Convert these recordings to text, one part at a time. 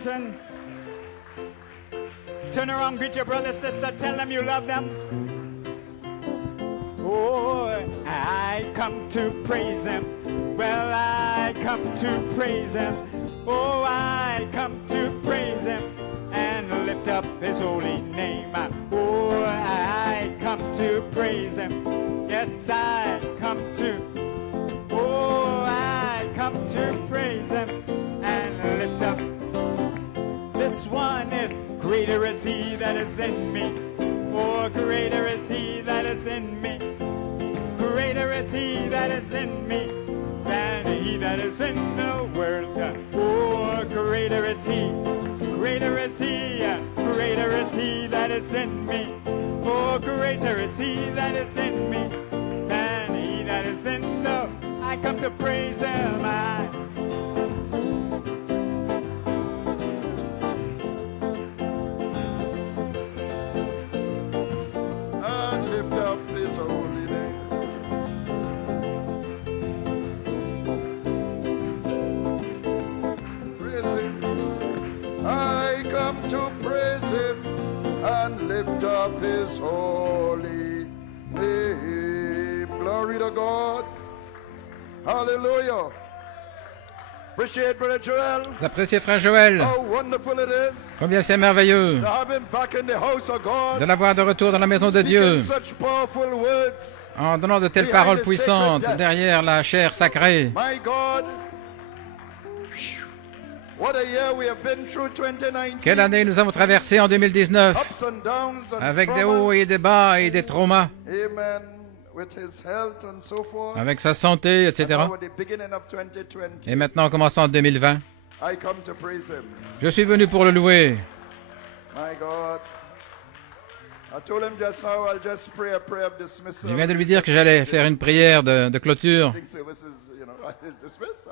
Turn around, greet your brother, sister, tell them you love them. Oh, I come to praise him. Well, I come to praise him. Oh, I come to praise him and lift up his holy name. Oh, I come to praise him. Yes, I come to. Oh, I come to praise him and lift up. This one is greater is he that is in me. Oh, greater is he that is in me. Greater is he that is in me than he that is in the world. Oh, greater is he. Greater is he. Greater is he that is in me. Oh, greater is he that is in me than he that is in the. I come to praise him. Lift up his holy name. Glory to God. Hallelujah. Appreciate Brother Joel. Vous appréciez Frère Joël? How wonderful it is Combien c'est merveilleux to have him back in the house of God, de l'avoir de retour dans la maison de Dieu, speaking such powerful words. en donnant de telles paroles puissantes derrière la chair sacrée. My God. What a year we have been through, 2019. Quelle année nous avons traversé en 2019, Ups and downs and avec des traumas. hauts et des bas et des traumas, Amen. With his health and so forth. avec sa santé, etc. And now at the beginning of 2020, Et maintenant, en commençant en 2020, I come to praise him. je suis venu pour le louer. My God. I told him just now I'll just pray a prayer of dismissal. Je viens de lui dire que j'allais faire une prière de clôture. I think service is, you know, is dismissed.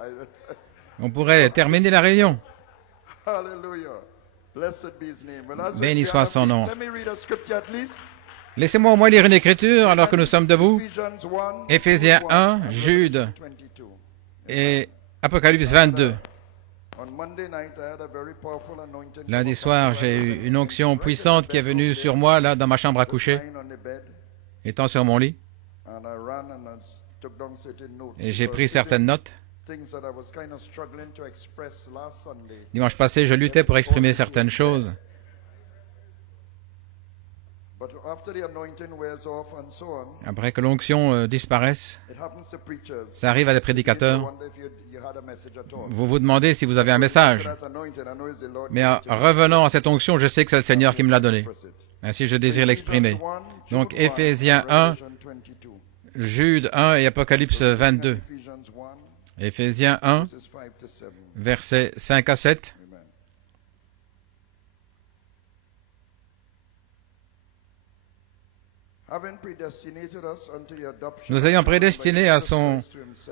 On pourrait terminer la réunion. Hallelujah. Blessed be his name. Well, as we Béni are soit son nom. Let me read a scripture at least. Laissez-moi au moins lire une écriture alors que nous sommes debout. Ephesians 1, Éphésiens 1, 21, Jude 22. et Apocalypse 22. On Monday night, I had a very powerful anointing. Lundi soir, j'ai eu une onction puissante qui est venue sur moi, là, dans ma chambre à coucher, Lying on the bed, étant sur mon lit. and I ran and I took down certain notes. Et j'ai because pris certaines notes. things that I was kind of struggling to express last Sunday. Dimanche passé, je luttais pour exprimer certaines choses. But after the anointing wears off and so on, Après que l'onction disparaisse, it happens to preachers. ça arrive à des I prédicateurs. wonder if you had a message at all. Vous vous demandez si vous avez un message. That anointing, I know it's the Lord Mais en giving it to me. revenant à cette onction, je sais que c'est le Seigneur qui me l'a donnée. Express it. Ainsi, je désire l'exprimer. Ephesians 1, Donc, Jude 1, Éphésiens 1, Revelation 22. Jude 1 et Apocalypse 22. Ephesians 1, Éphésiens 1, verses 5 to 7. versets 5 à 7. Amen. Having predestinated us unto the adoption Nous ayant prédestinés à son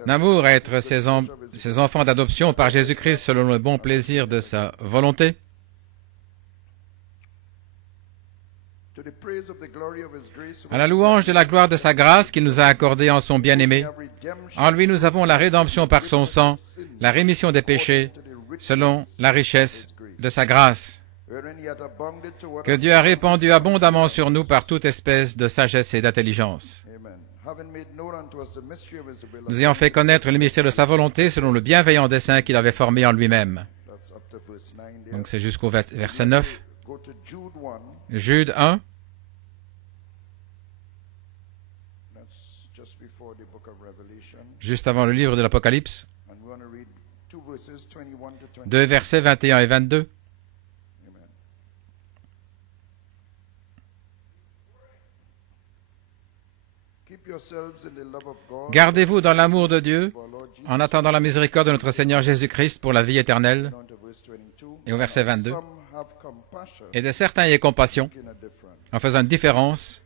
amour à être ses enfants d'adoption par Jésus-Christ selon le bon plaisir de sa volonté, to the praise of the glory of his grace, à la louange de la gloire de sa grâce qu'il nous a accordée en son bien-aimé. En lui, nous avons la rédemption par son sang, la rémission des péchés, selon la richesse de sa grâce, wherein he hath abounded toward que us. Dieu a répandu abondamment sur nous par toute espèce de sagesse et d'intelligence. Amen. Having made known unto us the mystery of his will. Nous ayant fait connaître le mystère de sa volonté selon le bienveillant dessein qu'il avait formé en lui-même. That's up to verse 9 there. Donc c'est jusqu'au verset 9. Go to Jude 1. Jude 1, That's just before the book of Revelation. juste avant le livre de l'Apocalypse, And we want to read two verses, 21 to 22. 2 versets 21 et 22. Amen. Keep yourselves in the love of God. Gardez-vous dans l'amour de Dieu, Our Lord Jesus. en attendant la miséricorde de notre Seigneur Jésus-Christ pour la vie éternelle. Down to verse 22. Et au verset 22. Some have compassion, Et de certains ayez compassion, making a difference. en faisant une différence.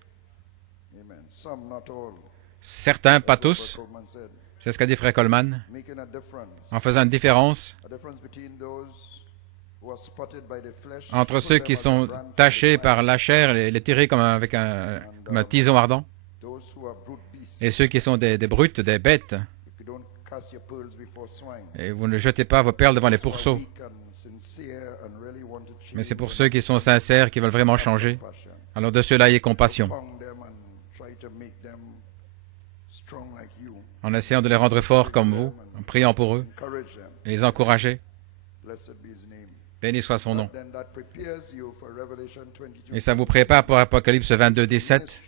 Amen. Some, not all. Certains, pas tous. Coleman said, C'est ce qu'a dit Frère Coleman. making a difference. En faisant une différence A difference between those who are spotted by the flesh, entre put ceux them qui as a sont brand to tachés the par fire. la chair, les tirer comme comme un tison ardent, Those who are brute beasts. et ceux qui sont des brutes, des bêtes. You don't cast your pearls before swine. Et vous ne jetez pas vos perles devant les pourceaux. Weak and Mais c'est pour ceux qui sont sincères, qui veulent vraiment changer. Alors de ceux-là, ayez compassion, en essayant de les rendre forts comme vous, en priant pour eux, et les encourager. Béni soit son nom. Et ça vous prépare pour Apocalypse 22, 17,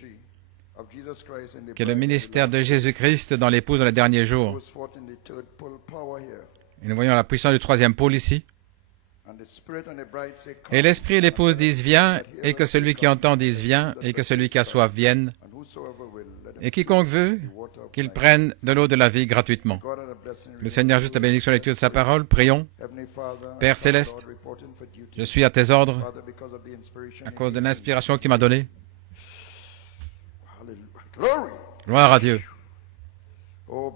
que le ministère de Jésus-Christ dans l'épouse dans les derniers jours. Et nous voyons la puissance du troisième pôle ici. Et l'Esprit et l'épouse disent viens, et que celui qui entend dise viens, et que celui qui a soif vienne, et quiconque veut, qu'il prenne de l'eau de la vie gratuitement. Le Seigneur ajoute la bénédiction à la lecture de sa parole. Prions. Père céleste, je suis à tes ordres à cause de l'inspiration que tu m'as donnée. Gloire à Dieu. Oh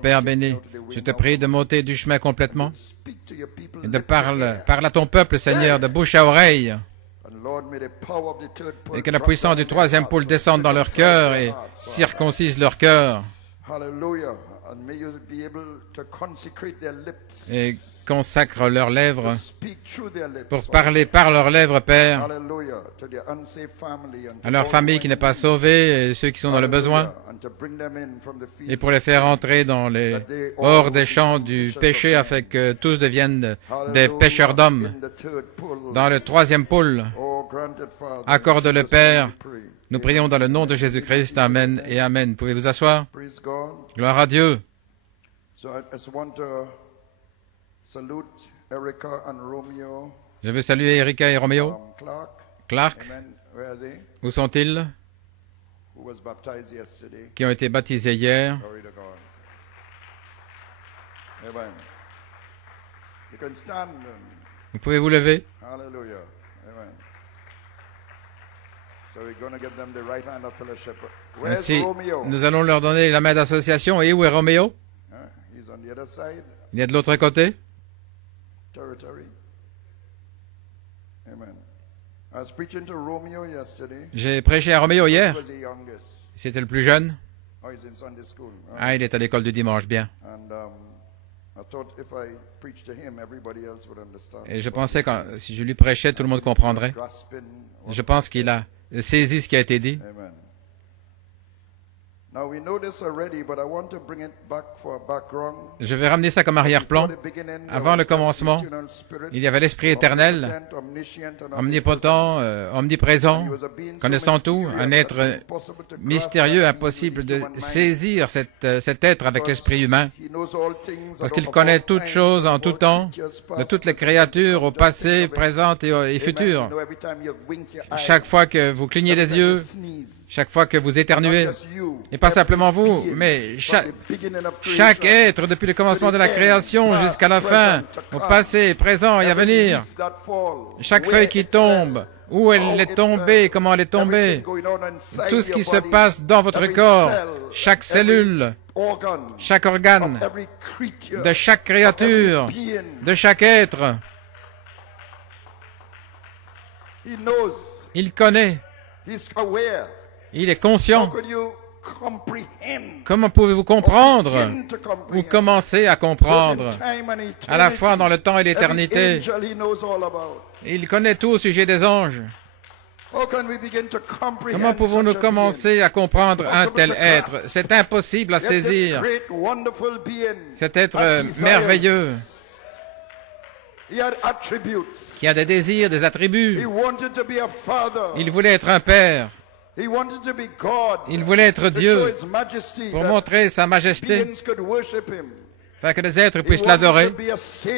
Père béni, je te prie de m'ôter du chemin complètement et de parle à ton peuple, Seigneur, de bouche à oreille, et que la puissance du troisième pôle descende dans leur cœur et circoncise leur cœur et consacre leurs lèvres pour parler par leurs lèvres, Père, à leur famille qui n'est pas sauvée et ceux qui sont dans le besoin, et pour les faire entrer hors des champs du péché afin que tous deviennent des pêcheurs d'hommes. Dans le troisième pôle, accorde le Père. Nous prions dans le nom de Jésus-Christ. Amen et Amen. Pouvez vous asseoir? Gloire à Dieu. Je veux saluer Erika et Roméo. Clark, où sont-ils? Qui ont été baptisés hier. Vous pouvez vous lever. Ainsi, nous allons leur donner la main d'association. Et où est Roméo? Il est de l'autre côté. J'ai prêché à Roméo hier. C'était le plus jeune. Ah, il est à l'école du dimanche, bien. Et je pensais que si je lui prêchais, tout le monde comprendrait. Je pense qu'il a saisi ce qui a été dit. Je vais ramener ça comme arrière-plan. Avant le commencement, il y avait l'Esprit éternel, omnipotent, omniprésent, connaissant tout, un être mystérieux, impossible de saisir cet être avec l'esprit humain, parce qu'il connaît toutes choses en tout temps, de toutes les créatures, au passé, présent et futur. Chaque fois que vous clignez les yeux, chaque fois que vous éternuez, et pas simplement vous, mais chaque être depuis le commencement de la création jusqu'à la fin, au passé, présent et à venir, chaque feuille qui tombe, où elle est tombée, comment elle est tombée, tout ce qui se passe dans votre corps, chaque cellule, chaque organe, de chaque créature, de chaque être, il connaît. Il est conscient. Comment pouvez-vous comprendre ou commencer à comprendre à la fois dans le temps et l'éternité? Il connaît tout au sujet des anges. Comment pouvons-nous commencer à comprendre un tel être? C'est impossible à saisir. Cet être merveilleux qui a des désirs, des attributs. Il voulait être un père. Il voulait être Dieu pour montrer sa majesté, afin que les êtres puissent l'adorer.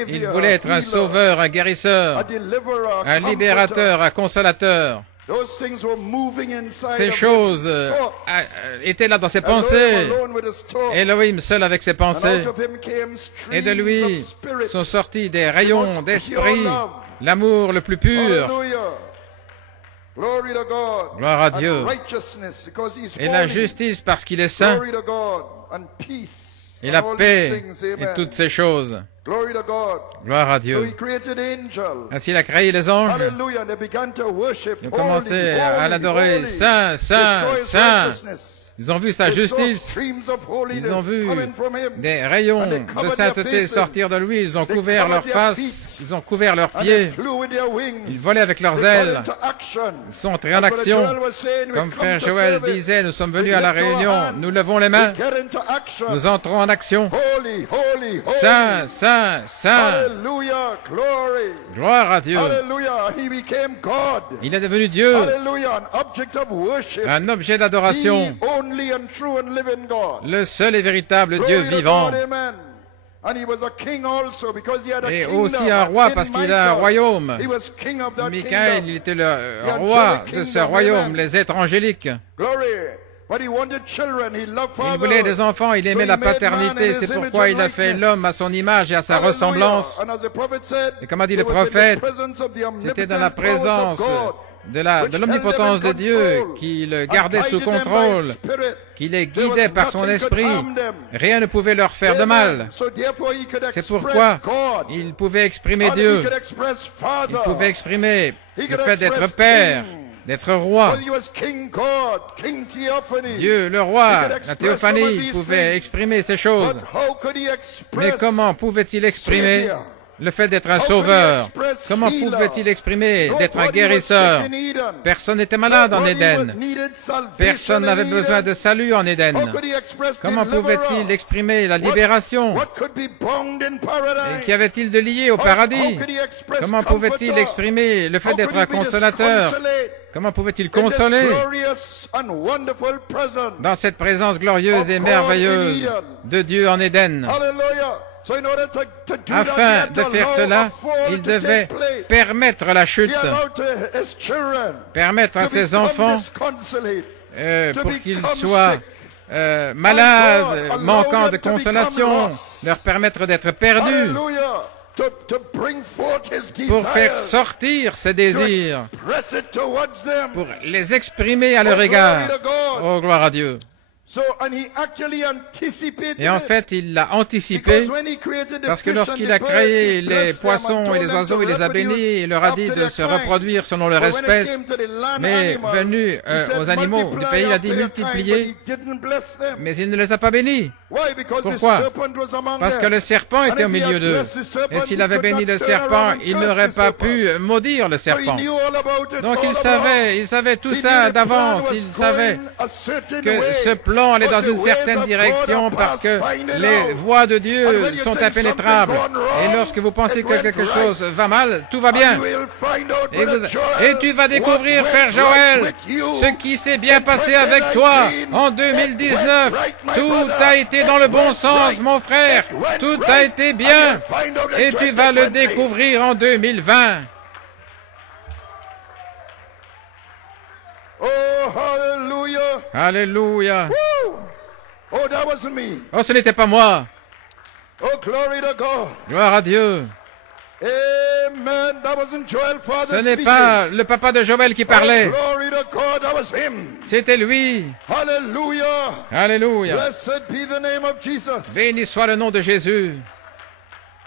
Il voulait être un sauveur, un guérisseur, un libérateur, un consolateur. Ces choses étaient là dans ses pensées. Elohim seul avec ses pensées. Et de lui sont sortis des rayons d'esprit, l'amour le plus pur. Gloire à Dieu. Et la justice parce qu'il est saint. Et la paix et toutes ces choses. Gloire à Dieu. Ainsi il a créé les anges. Ils ont commencé à l'adorer. Saint, Saint, Saint. Ils ont vu sa justice. Ils ont vu des rayons de sainteté sortir de lui. Ils ont couvert leurs faces. Ils ont couvert leurs pieds. Ils volaient avec leurs ailes. Ils sont entrés en action. Comme frère Joël disait, nous sommes venus à la réunion. Nous levons les mains. Nous entrons en action. Saint, Saint, Saint. Gloire à Dieu. Il est devenu Dieu. Un objet d'adoration. Le seul et véritable Dieu vivant. Et aussi un roi parce qu'il a un royaume. Michael, il était le roi de ce royaume, les êtres angéliques. Il voulait des enfants, il aimait la paternité, c'est pourquoi il a fait l'homme à son image et à sa ressemblance. Et comme a dit le prophète, c'était dans la présence de l'omnipotence de Dieu qu'il gardait sous contrôle, qu'il les guidait par son esprit. Rien ne pouvait leur faire de mal. C'est pourquoi il pouvait exprimer Dieu. Il pouvait exprimer le fait d'être père, d'être roi. Dieu, le roi, la théophanie, pouvait exprimer ces choses. Mais comment pouvait-il exprimer le fait d'être un sauveur? Comment pouvait-il exprimer d'être un guérisseur? Personne n'était malade en Éden. Personne n'avait besoin de salut en Éden. Comment pouvait-il exprimer la libération? Et qu'y avait-il de lié au paradis? Comment pouvait-il exprimer le fait d'être un consolateur? Comment pouvait-il consoler dans cette présence glorieuse et merveilleuse de Dieu en Éden? Afin de faire cela, il devait permettre la chute, permettre à ses enfants pour qu'ils soient malades, manquant de consolation, leur permettre d'être perdus, pour faire sortir ses désirs, pour les exprimer à leur égard. Oh, gloire à Dieu. Et en fait, il l'a anticipé parce que lorsqu'il a créé les poissons et les oiseaux, il les a bénis et leur a dit de se reproduire selon leur espèce. Mais venu aux animaux du pays, il a dit multiplier, mais il ne les a pas bénis. Pourquoi? Parce que le serpent était au milieu d'eux. Et s'il avait béni le serpent, il n'aurait pas pu maudire le serpent. Donc il savait tout ça d'avance. Il savait que ce plan allait dans une certaine direction parce que les voies de Dieu sont impénétrables. Et lorsque vous pensez que quelque chose va mal, tout va bien. Et tu vas découvrir, frère Joël, ce qui s'est bien passé avec toi en 2019. Tout a été dans le bon sens, mon frère. Tout a été bien. Et tu vas le découvrir en 2020. Oh, hallelujah. Alléluia. Oh, that wasn't me. Oh, ce n'était pas moi. Oh, glory to God. Gloire à Dieu. Amen. That wasn't Joel, Father, ce n'est pas le papa de Joël qui parlait. Oh, glory to God. That was him. C'était lui. Hallelujah. Alléluia. Blessed be the name of Jesus. Béni soit le nom de Jésus.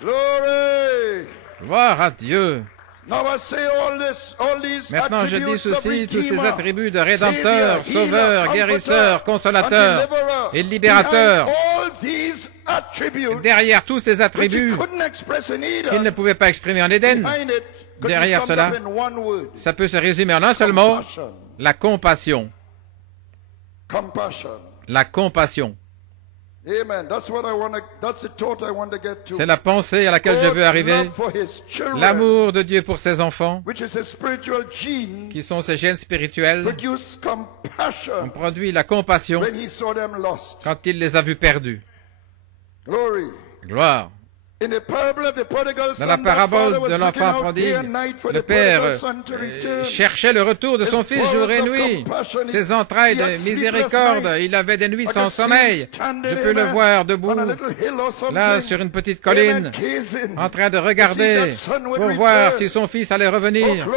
Glory. Gloire à Dieu. Maintenant, je dis ceci, tous ces attributs de rédempteur, sauveur, guérisseur, consolateur et libérateur. Derrière tous ces attributs qu'il ne pouvait pas exprimer en Éden, derrière cela, ça peut se résumer en un seul mot, la compassion. La compassion. C'est la pensée à laquelle je veux arriver. L'amour de Dieu pour ses enfants, qui sont ses gènes spirituels, ont produit la compassion quand il les a vus perdus. Gloire. Dans la parabole de l'enfant prodigue, le père cherchait le retour de son fils jour et nuit. Ses entrailles de miséricorde, il avait des nuits sans sommeil. Je peux le voir debout, là sur une petite colline, en train de regarder pour voir si son fils allait revenir.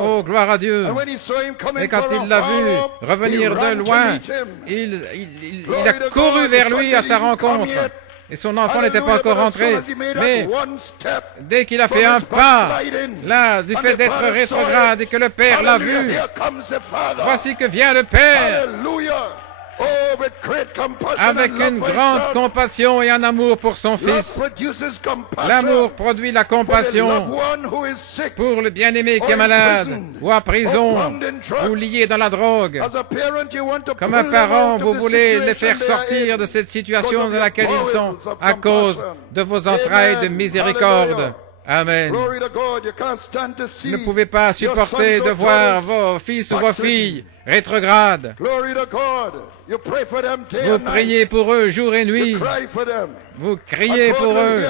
Oh, gloire à Dieu! Et quand il l'a vu revenir de loin, il a couru vers lui à sa rencontre. Et son enfant n'était pas encore rentré. Mais dès qu'il a fait un pas, là, du fait d'être rétrograde et que le Père l'a vu, voici que vient le Père. avec une grande compassion et un amour pour son Fils. L'amour produit la compassion pour le bien-aimé qui est malade, ou en prison, ou lié dans la drogue. Comme un parent, vous voulez les faire sortir de cette situation dans laquelle ils sont à cause de vos entrailles de miséricorde. Amen. Vous ne pouvez pas supporter de voir vos fils ou vos filles rétrogrades. Vous priez pour eux jour et nuit. Vous criez pour eux.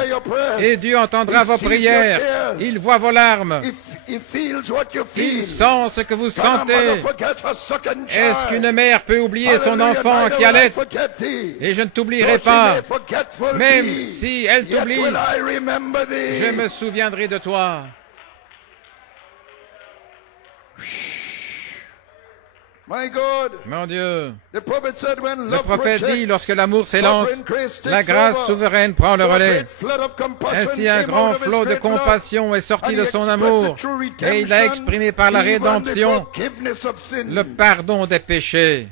Et Dieu entendra vos prières. Il voit vos larmes. Il sent ce que vous sentez. Est-ce qu'une mère peut oublier son enfant qui allait? Et je ne t'oublierai pas. Même si elle t'oublie, je me souviendrai de toi. Mon Dieu, le prophète dit, lorsque l'amour s'élance, la grâce souveraine prend le relais. Ainsi un grand flot de compassion est sorti de son amour, et il a exprimé par la rédemption le pardon des péchés.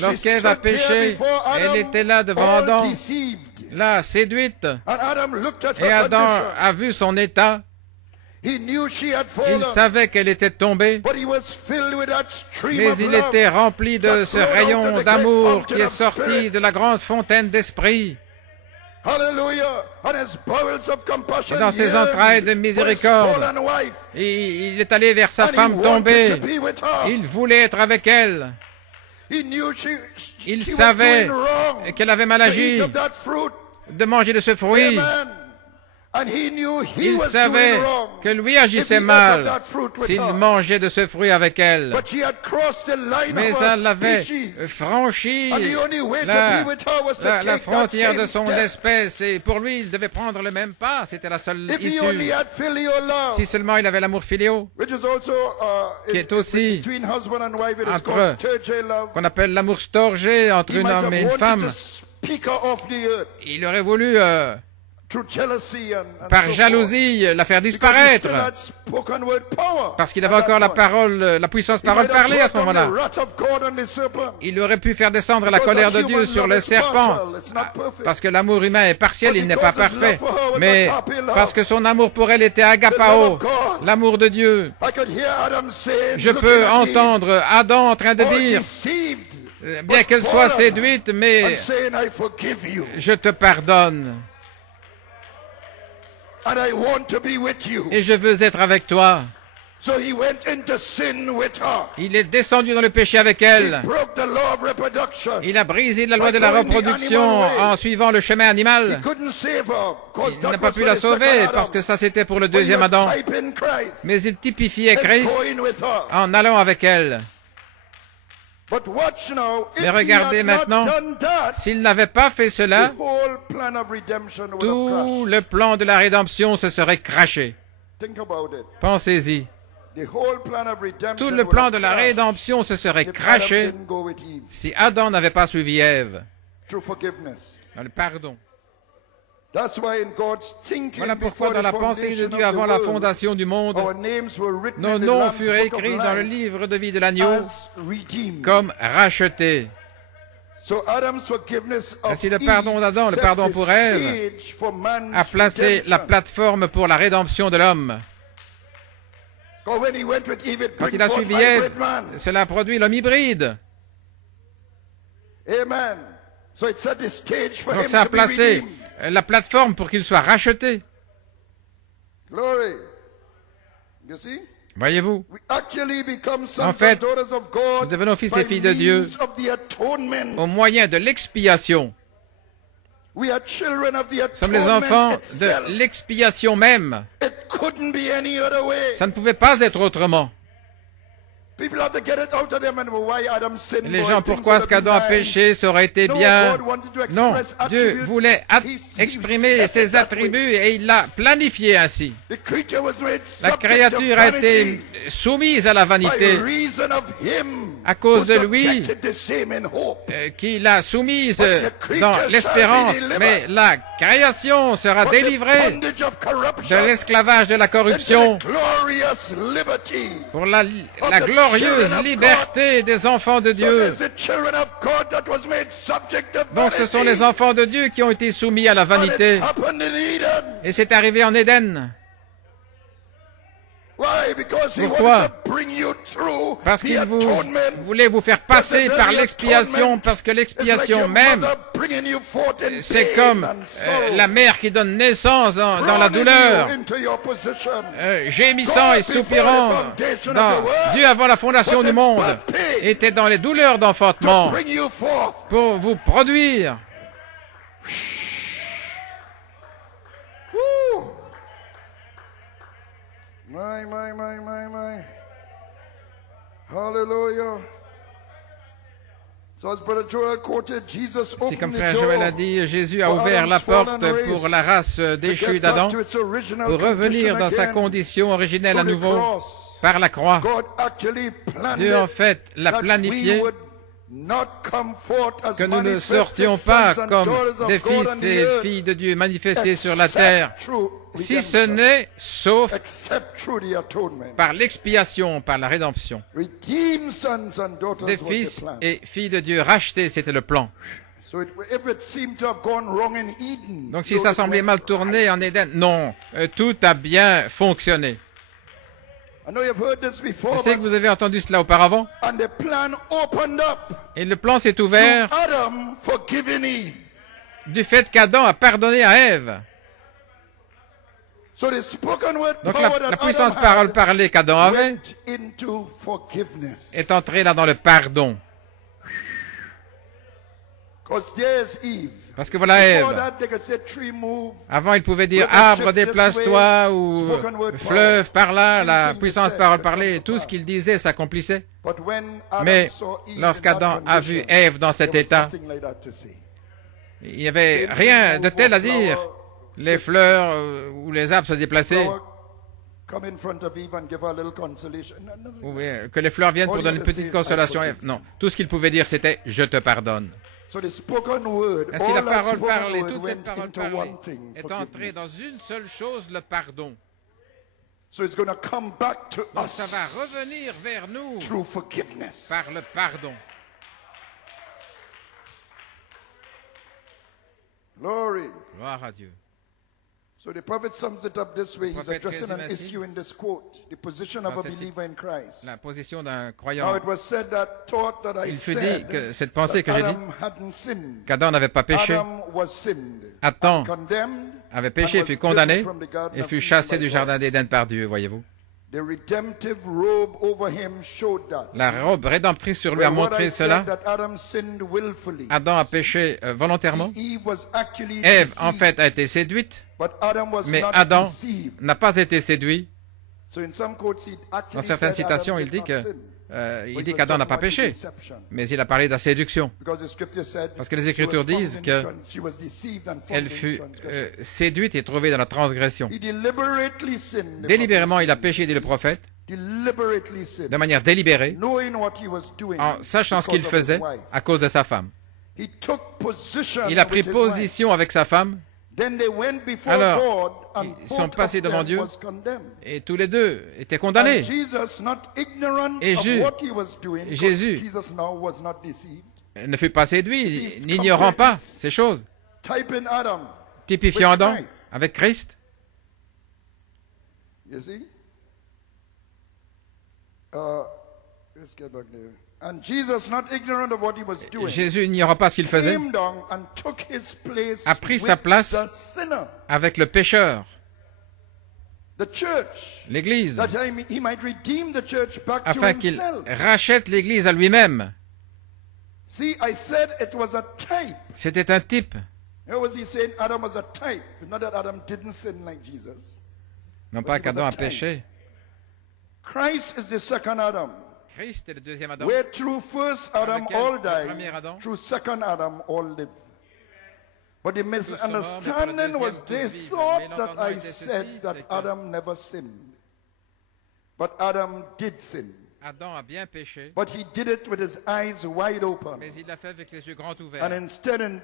Lorsqu'Ève a péché, elle était là devant Adam, là séduite, et Adam a vu son état. Il savait qu'elle était tombée, mais il était rempli de ce rayon d'amour qui est sorti de la grande fontaine d'esprit. Et dans ses entrailles de miséricorde, il est allé vers sa femme tombée. Il voulait être avec elle. Il savait qu'elle avait mal agi de manger de ce fruit. Il savait que lui agissait mal s'il mangeait de ce fruit avec elle. Mais elle avait franchi la frontière de son espèce et pour lui, il devait prendre le même pas. C'était la seule issue. Si seulement il avait l'amour filial, qui est aussi qu'on appelle l'amour storgé entre un homme et une femme. Il aurait voulu par jalousie, la faire disparaître. Parce qu'il avait encore la parole, la puissance parole parlée à ce moment-là. Il aurait pu faire descendre la colère de Dieu sur le serpent. Parce que l'amour humain est partiel, il n'est pas parfait. Mais parce que son amour pour elle était agapao, l'amour de Dieu. Je peux entendre Adam en train de dire, bien qu'elle soit séduite, mais je te pardonne. Et je veux être avec toi. Il est descendu dans le péché avec elle. Il a brisé la loi de la reproduction en suivant le chemin animal. Il n'a pas pu la sauver parce que ça c'était pour le deuxième Adam. Mais il typifiait Christ en allant avec elle. Mais regardez maintenant, s'il n'avait pas fait cela, tout le plan de la rédemption se serait craché. Pensez-y. Tout le plan de la rédemption se serait craché si Adam n'avait pas suivi Ève. Dans le pardon. Voilà pourquoi dans la pensée de Dieu avant la fondation du monde, nos noms furent écrits dans le livre de vie de l'agneau comme rachetés. Ainsi le pardon d'Adam, le pardon pour Ève, a placé la plateforme pour la rédemption de l'homme. Quand il a suivi Ève, cela a produit l'homme hybride. Donc ça a placé la plateforme pour qu'il soit racheté. Voyez-vous, en fait, nous devenons fils et filles de Dieu au moyen de l'expiation. Nous sommes les enfants de l'expiation même. Ça ne pouvait pas être autrement. Les gens, pourquoi est-ce qu'Adam a péché, ça aurait été bien? Non, Dieu voulait exprimer ses attributs et il l'a planifié ainsi. La créature a été soumise à la vanité à cause de lui, qui l'a soumise dans l'espérance. Mais la création sera délivrée de l'esclavage de la corruption pour la gloire glorieuse liberté des enfants de Dieu. Donc ce sont les enfants de Dieu qui ont été soumis à la vanité. Et c'est arrivé en Éden. Pourquoi? Parce qu'il voulait vous faire passer par l'expiation, parce que l'expiation même, c'est comme la mère qui donne naissance dans la douleur, gémissant et soupirant. Dieu, avant la fondation du monde, était dans les douleurs d'enfantement pour vous produire. My. Hallelujah. C'est comme frère Joël a dit, Jésus a ouvert la porte pour la race déchue d'Adam pour revenir dans sa condition originelle à nouveau par la croix. Dieu en fait l'a planifié que nous ne sortions pas comme des fils et filles de Dieu manifestés sur la terre, si ce n'est sauf par l'expiation, par la rédemption. Des fils et filles de Dieu rachetés, c'était le plan. Donc si ça semblait mal tourné en Éden, non, tout a bien fonctionné. Je sais que vous avez entendu cela auparavant. Et le plan s'est ouvert du fait qu'Adam a pardonné à Ève. Donc la puissance parole parlée qu'Adam avait est entrée là dans le pardon. Parce que voilà Ève. Avant, il pouvait dire arbre, déplace-toi, ou fleuve, par là, la puissance parole parlée, tout ce qu'il disait s'accomplissait. Mais lorsqu'Adam a vu Ève dans cet état, il n'y avait rien de tel à dire. Les fleurs ou les arbres se déplaçaient. Ou que les fleurs viennent pour donner une petite consolation à Ève. Non, tout ce qu'il pouvait dire, c'était « je te pardonne ». Ainsi, la parole parlée, toute cette parole parlée est entrée dans une seule chose, le pardon. Donc ça va revenir vers nous par le pardon. Gloire à Dieu. So the prophet sums it up this way. He's addressing an issue in this quote, the position of a believer in Christ. La position d'un croyant. Now it was said that thought that I Il fut dit que cette pensée que j'ai dit, qu'Adam n'avait pas péché. Adam avait péché, fut condamné et fut chassé du jardin d'Éden par Dieu, voyez-vous. La robe rédemptrice sur lui a montré cela. Adam a péché volontairement. Ève, en fait, a été séduite. Mais Adam n'a pas été séduit. Dans certaines citations, il dit qu'Adam n'a pas péché, mais il a parlé de la séduction. Parce que les Écritures disent qu'elle fut séduite et trouvée dans la transgression. Délibérément, il a péché, dit le prophète, de manière délibérée, en sachant ce qu'il faisait à cause de sa femme. Il a pris position avec sa femme. Alors, ils sont passés devant Dieu et tous les deux étaient condamnés. Et Jésus ne fut pas séduit, n'ignorant pas ces choses, typifiant Adam avec Christ. Jésus, n'ignorant pas ce qu'il faisait, a pris sa place avec le pécheur, l'Église, afin qu'il rachète l'Église à lui-même. C'était un type. Non pas qu'Adam a péché. Christ est le deuxième Adam. Where through first Adam all premier Adam, died, through second Adam all lived. But the misunderstanding was they thought that I said that Adam never sinned. But Adam did sin. Adam a bien péché. But he did it with his eyes wide open. Mais il l'a fait avec les yeux grands ouverts. And instead in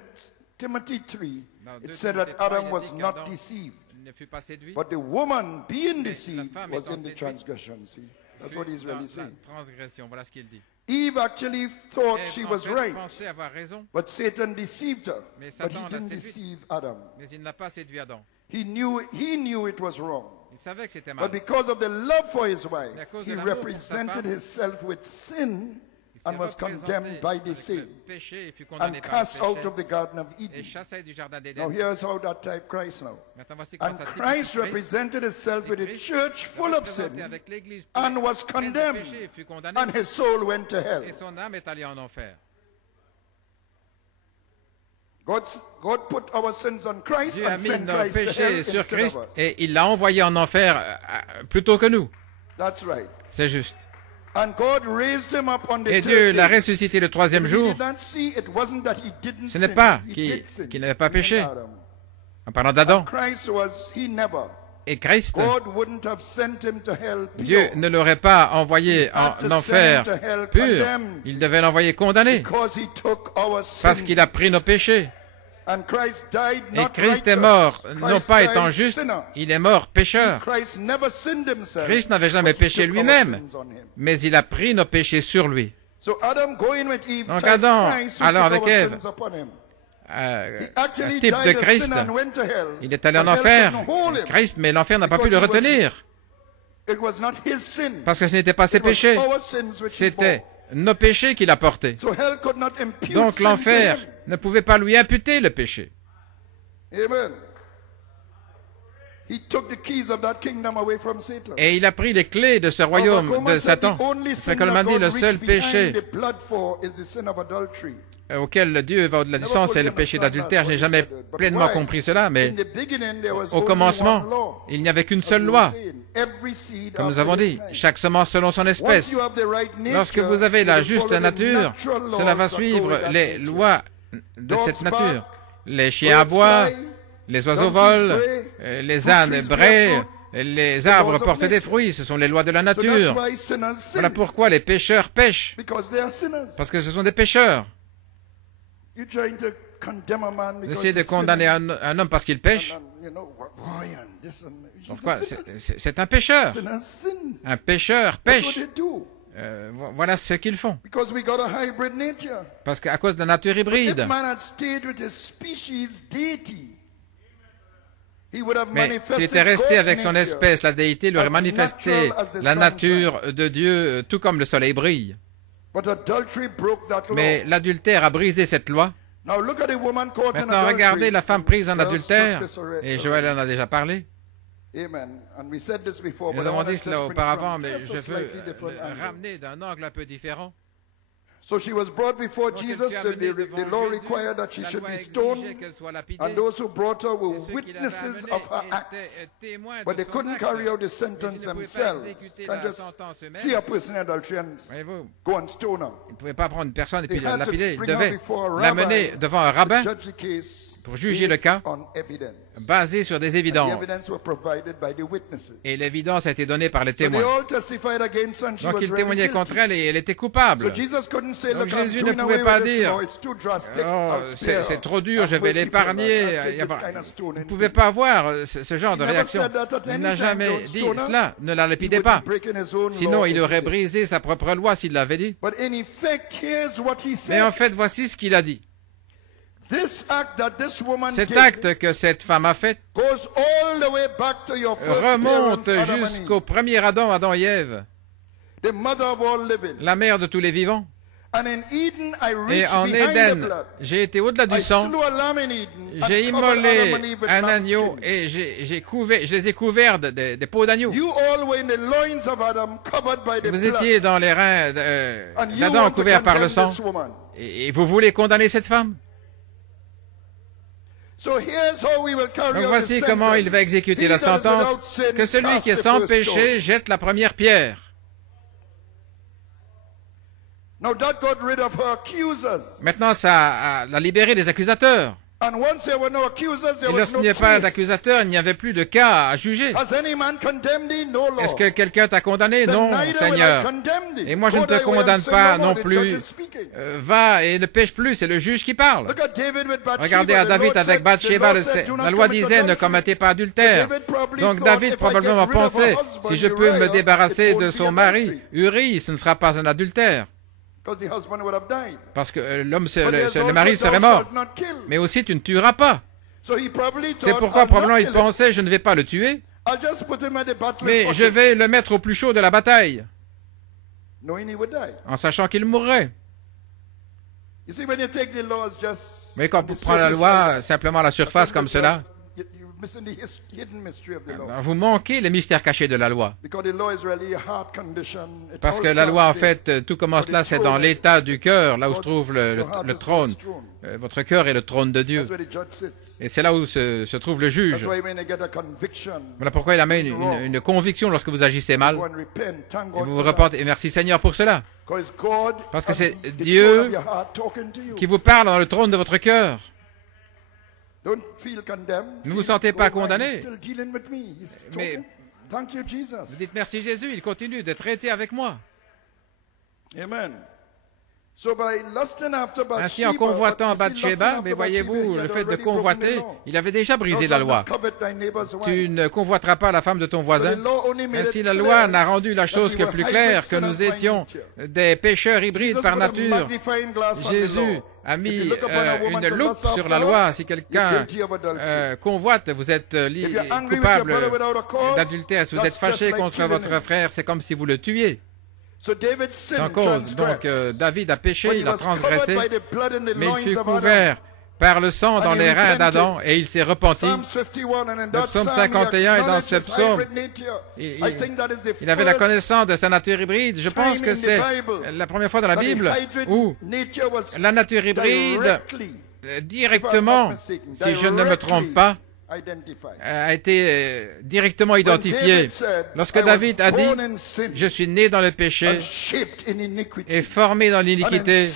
Timothy 3, it said that Adam was not deceived. Ne fut pas séduit. But the woman being deceived was in the transgression. See? That's what he's really saying. Transgression, voilà ce qu'il dit. Eve actually thought Ève, she en was fait, right, pensait avoir raison, but Satan deceived her. mais But Satan he l'a didn't séduite, deceive Adam. mais il n'a pas séduit Adam. He knew it was wrong. Il savait que c'était mal. But because of the love for his wife, Mais à cause de he l'amour pour sa represented femme, himself with sin Il s'est and was représenté condemned by the avec sin le péché et fut condamné and par cast le out péché of the Garden of et Eden. chassé du jardin Now d'Éden. here's how that type Christ now. Maintenant, voici comment And ça Christ typifie Christ. represented himself with a Christ church full of représenté sin avec l'Église and was pleine de condemned, péché et fut condamné, and his soul went to hell. et son âme est allée en enfer. God put our sins on Christ Dieu a and mis sent nos Christ to péchés hell sur instead Christ of us. et il l'a envoyé en enfer plutôt que nous. That's right. C'est juste. And God raised him up on the Et third Dieu l'a day. ressuscité le troisième jour. Ce n'est pas qu'il n'avait pas péché. En parlant d'Adam. Et Christ, Dieu ne l'aurait pas envoyé en enfer pur. Il devait l'envoyer condamné parce qu'il a pris nos péchés. Et Christ est mort, non pas étant juste, il est mort pécheur. Christ n'avait jamais péché lui-même, mais il a pris nos péchés sur lui. Donc Adam, allant avec Ève, un type de Christ, il est allé en enfer, Christ, mais l'enfer n'a pas pu le retenir, parce que ce n'était pas ses péchés, c'était nos péchés qu'il a portés. Donc l'enfer ne pouvait pas lui imputer le péché. Amen. Et il a pris les clés de ce royaume de Satan. C'est comme on m'a dit, le seul péché auquel Dieu va au-delà du sang, c'est le péché d'adultère. Je n'ai jamais pleinement compris cela, mais au commencement, il n'y avait qu'une seule loi. Comme nous avons dit, chaque semence selon son espèce. Lorsque vous avez la juste nature, cela va suivre les lois de cette nature. Les chiens aboient, les oiseaux volent, les ânes braient, les arbres portent des fruits, ce sont les lois de la nature. Voilà pourquoi les pécheurs pêchent, parce que ce sont des pécheurs. Vous essayez de condamner un homme parce qu'il pêche. Pourquoi? C'est un pécheur. Un pécheur pêche. Voilà ce qu'ils font. Parce qu'à cause de la nature hybride. Mais s'il était resté avec son espèce, la déité lui aurait manifesté la nature de Dieu, tout comme le soleil brille. Mais l'adultère a brisé cette loi. Maintenant, regardez la femme prise en adultère, et Joël en a déjà parlé. Nous avons dit cela auparavant, mais je veux le ramener d'un angle un peu différent. So she was brought before Jesus. The law required that she should be stoned, and those who brought her were witnesses of her act. But they couldn't carry out the sentence themselves. Can't just see a person in adultery and go and stone her. Ils ne pouvaient pas prendre une personne et puis la lapider. Ils devaient l'amener devant un rabbin pour juger le cas, basé sur des évidences. Et l'évidence a été donnée par les témoins. Donc ils témoignaient contre elle et elle était coupable. Donc Jésus ne pouvait pas dire « Oh, c'est trop dur, je vais l'épargner ». Il ne pouvait pas avoir ce genre de réaction. Il n'a jamais dit cela. Ne la lapidez pas. Sinon, il aurait brisé sa propre loi s'il l'avait dit. Mais en fait, voici ce qu'il a dit. Cet acte que cette femme a fait remonte jusqu'au premier Adam et Ève, la mère de tous les vivants. Et en Éden, j'ai été au-delà du sang, j'ai immolé un agneau et je les ai couverts des peaux d'agneau. Vous étiez dans les reins d'Adam couverts par le sang et vous voulez condamner cette femme? Donc voici comment il va exécuter la sentence, que celui qui est sans péché jette la première pierre. Maintenant, ça l'a libéré des accusateurs. Et lorsqu'il n'y avait pas d'accusateur, il n'y avait plus de cas à juger. Est-ce que quelqu'un t'a condamné? Non, Seigneur. Et moi, je ne te condamne pas non plus. Va et ne pêche plus, c'est le juge qui parle. Regardez à David avec Bathsheba, la loi disait ne commettez pas adultère. Donc David probablement pensait, si je peux me débarrasser de son mari, Uri, ce ne sera pas un adultère. Parce que le mari serait mort. Mais aussi, tu ne tueras pas. C'est pourquoi probablement il pensait, je ne vais pas le tuer, mais je vais le mettre au plus chaud de la bataille, en sachant qu'il mourrait. Mais quand on prend la loi simplement à la surface comme cela, vous manquez les mystères cachés de la loi. Parce que la loi, en fait, tout commence là, c'est dans l'état du cœur, là où se trouve le trône. Votre cœur est le trône de Dieu. Et c'est là où se trouve le juge. Voilà pourquoi il amène une conviction lorsque vous agissez mal. Et vous vous repentez. Et merci Seigneur pour cela. Parce que c'est Dieu qui vous parle dans le trône de votre cœur. Ne vous sentez pas condamné, mais vous dites merci Jésus, il continue de traiter avec moi. Ainsi, en convoitant Bathsheba, mais voyez-vous, le fait de convoiter, il avait déjà brisé la loi. Tu ne convoiteras pas la femme de ton voisin. Ainsi, la loi n'a rendu la chose que plus claire, que nous étions des pécheurs hybrides par nature. Jésus a mis une loupe sur la loi. Si quelqu'un convoite, vous êtes coupable d'adultère. Si vous êtes fâché contre votre frère, c'est comme si vous le tuiez. Sans cause. Donc David a péché, il a transgressé, mais il fut couvert par le sang dans les reins d'Adam et il s'est repenti. Le psaume 51 et dans ce psaume, il avait la connaissance de sa nature hybride. Je pense que c'est la première fois dans la Bible où la nature hybride directement, si je ne me trompe pas, a été directement identifié. Lorsque David a dit « Je suis né dans le péché et formé dans l'iniquité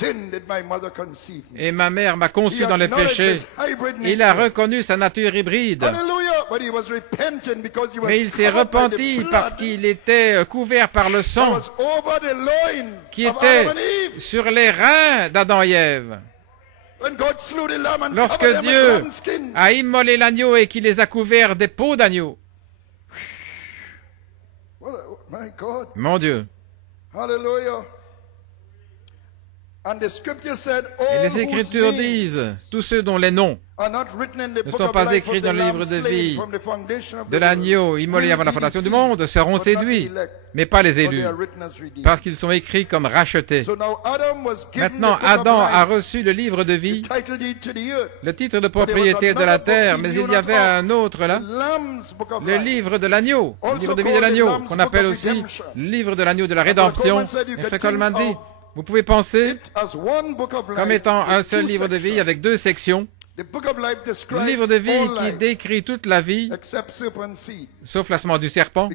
et ma mère m'a conçu dans le péché », il a reconnu sa nature hybride. Mais il s'est repenti parce qu'il était couvert par le sang qui était sur les reins d'Adam et Ève. Lorsque Dieu a immolé l'agneau et qu'il les a couverts des peaux d'agneau. Mon Dieu. Et les Écritures disent, tous ceux dont les noms ne sont pas écrits dans le livre de vie de l'agneau immolé avant la fondation du monde seront séduits, mais pas les élus, parce qu'ils sont écrits comme rachetés. Maintenant, Adam a reçu le livre de vie, le titre de propriété de la terre, mais il y avait un autre là, le livre de l'agneau, le livre de vie de l'agneau, qu'on appelle aussi le livre de l'agneau de la rédemption. Et Frère Coleman dit, vous pouvez penser comme étant un seul livre de vie avec deux sections. Le livre de vie qui décrit toute la vie, sauf la semence du serpent,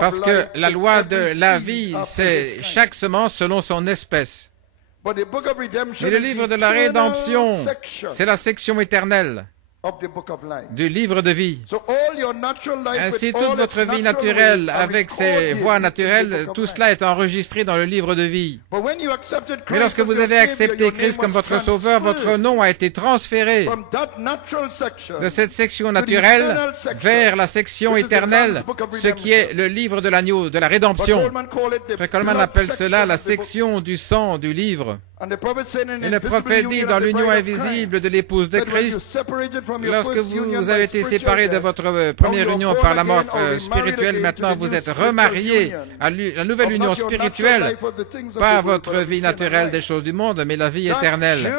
parce que la loi de la vie, c'est chaque semence selon son espèce. Et le livre de la rédemption, c'est la section éternelle du livre de vie. Ainsi, toute votre vie naturelle, avec ses voies naturelles, tout cela est enregistré dans le livre de vie. Mais lorsque vous avez accepté Christ comme votre sauveur, votre nom a été transféré de cette section naturelle vers la section éternelle, ce qui est le livre de l'agneau, de la rédemption. Frère Coleman appelle cela la section du sang du livre. Et le prophète dit dans l'union invisible de l'épouse de Christ, lorsque vous avez été séparés de votre première union par la mort spirituelle, maintenant vous êtes remariés à la nouvelle union spirituelle, pas votre vie naturelle des choses du monde, mais la vie éternelle.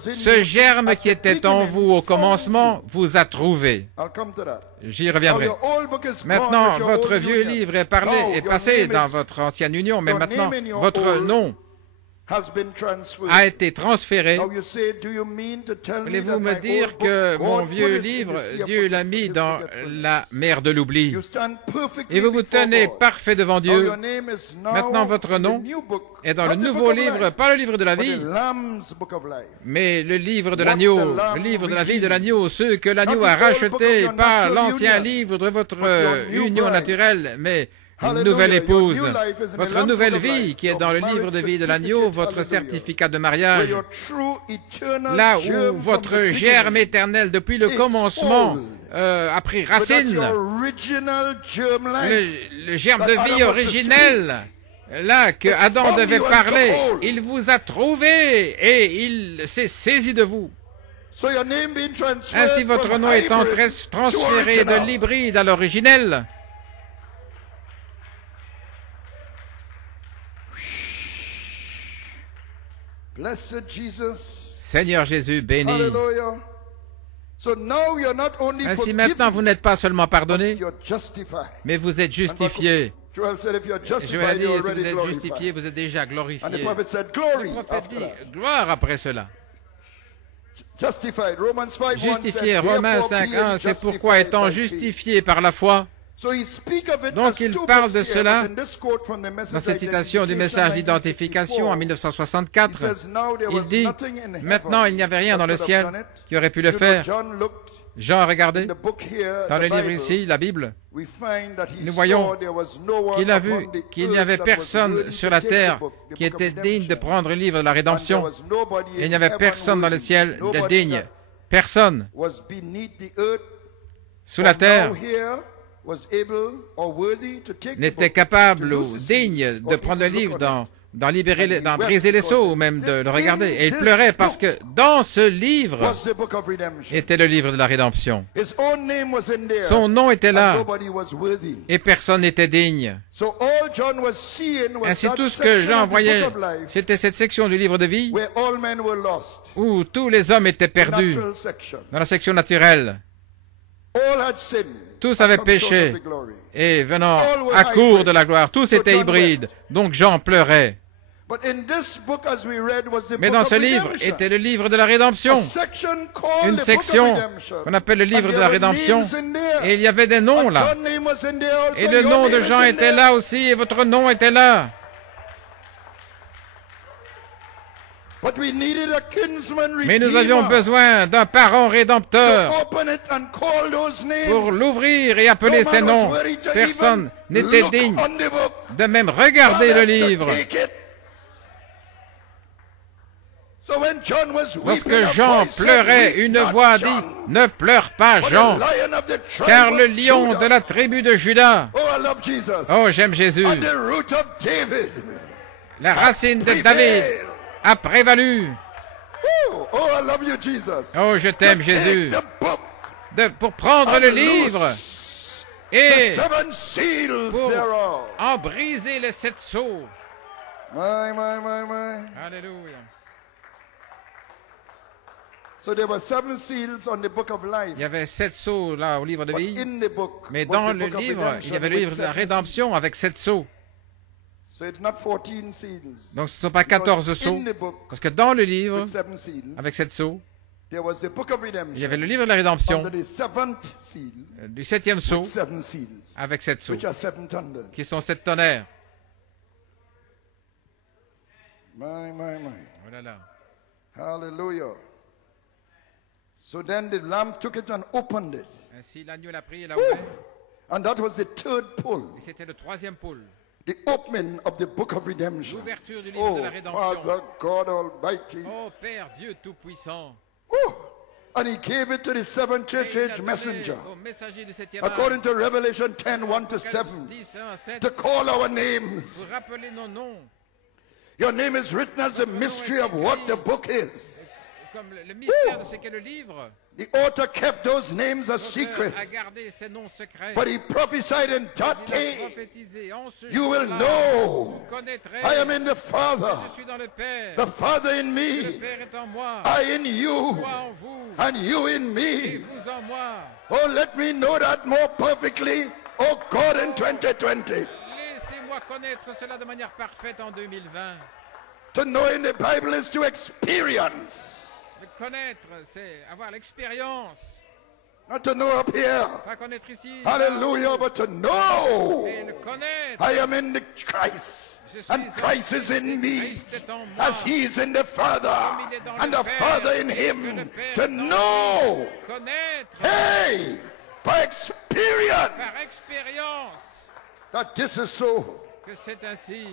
Ce germe qui était en vous au commencement vous a trouvé. J'y reviendrai. Maintenant, votre vieux livre est passé dans votre ancienne union, mais maintenant, votre nom a été transféré. Voulez-vous me dire que mon vieux livre, Dieu l'a mis dans la mer de l'oubli? Et vous vous tenez parfait devant Dieu. Maintenant, votre nom est dans le nouveau livre, pas le livre de la vie, mais le livre de l'agneau, le livre de la vie de l'agneau, ceux que l'agneau a rachetés, pas l'ancien livre de votre union naturelle, mais une nouvelle épouse, votre nouvelle vie qui est dans le livre de vie de l'agneau, votre certificat de mariage, là où votre germe éternel depuis le commencement a pris racine, le germe de vie originel, là que Adam devait parler, il vous a trouvé et il s'est saisi de vous. Ainsi votre nom étant transféré de l'hybride à l'originel. Seigneur Jésus, béni. Ainsi maintenant, vous n'êtes pas seulement pardonné, mais vous êtes justifié. Joël a dit, si vous êtes justifié, vous êtes déjà glorifié. Le prophète dit, gloire après cela. Justifié, Romains 5.1, c'est pourquoi étant justifié par la foi. Donc il parle de cela dans cette citation du message d'identification en 1964. Il dit, maintenant il n'y avait rien dans le ciel qui aurait pu le faire. Jean a regardé dans le livre ici, la Bible. Nous voyons qu'il a vu qu'il n'y avait personne sur la terre qui était digne de prendre le livre de la rédemption. Et il n'y avait personne dans le ciel de digne. Personne sous la terre n'était capable ou digne de prendre le livre, d'en briser les sceaux ou même de le regarder. Et il pleurait parce que dans ce livre était le livre de la rédemption. Son nom était là et personne n'était digne. Ainsi tout ce que Jean voyait, c'était cette section du livre de vie où tous les hommes étaient perdus dans la section naturelle. Tous avaient péché et venant à court de la gloire, tous étaient hybrides. Donc Jean pleurait. Mais dans ce livre était le livre de la rédemption, une section qu'on appelle le livre de la rédemption, et il y avait des noms là. Et le nom de Jean était là aussi, et votre nom était là. Mais nous avions besoin d'un parent rédempteur pour l'ouvrir et appeler ces noms. Personne n'était digne de même regarder le livre. Lorsque Jean pleurait, une voix dit, « Ne pleure pas, Jean, car le lion de la tribu de Juda, oh, j'aime Jésus, la racine de David, a prévalu. Oh, je t'aime, Jésus. Pour prendre le livre et pour en briser les 7 sceaux. Alléluia. Il y avait 7 sceaux là au livre de vie, mais dans le livre, il y avait le livre de la rédemption avec 7 sceaux. Donc ce ne sont pas 14 sceaux, parce que dans le livre, avec 7 sceaux, il y avait le livre de la rédemption, du 7e sceau, avec 7 sceaux, qui sont 7 tonnerres. Oh là là. Hallelujah. So then the lamb took it and opened it. Ainsi l'agneau l'a pris et l'a ouvert. And that was the third pull. Et c'était le 3e pull. The opening of the book of redemption. L'ouverture du livre de la rédemption. Father God Almighty. Oh Père Dieu Tout-Puissant. And he gave it to the 7th church age messenger. According to Revelation 10, 1-7. To call our names. Pour rappeler nos noms. Your name is written as a mystery of what the book is. Comme le mystère de ce qu'est le livre. The author kept those names a secret. But he prophesied in that day, you will know I am in the Father, the Father in me, I in you, and you in me. Oh, let me know that more perfectly, oh God, in 2020. Laissez-moi connaître cela de manière parfaite en 2020. To know in the Bible is to experience. De connaître, c'est avoir l'expérience. Not to know up here. Pas connaître ici. Hallelujah, but to know. Mais le connaître. I am in the Christ. And Christ is in me, as he is in the Father, and the Father in him. To know. Hey, by experience. Par expérience. That this is so. Que c'est ainsi.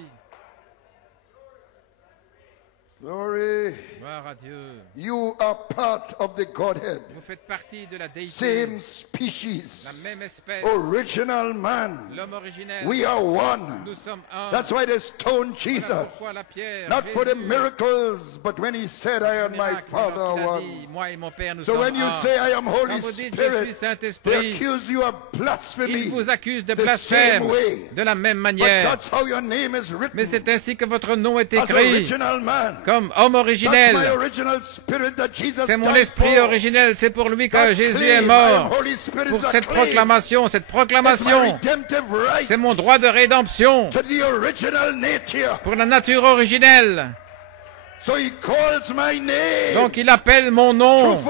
Glory. Gloire à Dieu. You are part of the Godhead. Vous faites partie de la déité. Same species. La même espèce. Original man. L'homme originel. We are one. Nous sommes un. That's why they stoned Jesus. Voilà pourquoi la pierre, not Jésus, for the miracles, but when he said, I and my Father are one. Moi et mon Père, nous So sommes when you un. say, I am Holy Quand vous dites, Spirit, je suis they Saint-Esprit, accuse you of blasphemy. ils vous accusent de the blasphème same way. de la même But manière. that's how your name is written. Mais c'est ainsi que votre nom est As écrit original man. comme homme originel. C'est mon esprit originel, c'est pour lui que Jésus est mort. Pour cette proclamation, c'est mon droit de rédemption pour la nature originelle. Donc il appelle mon nom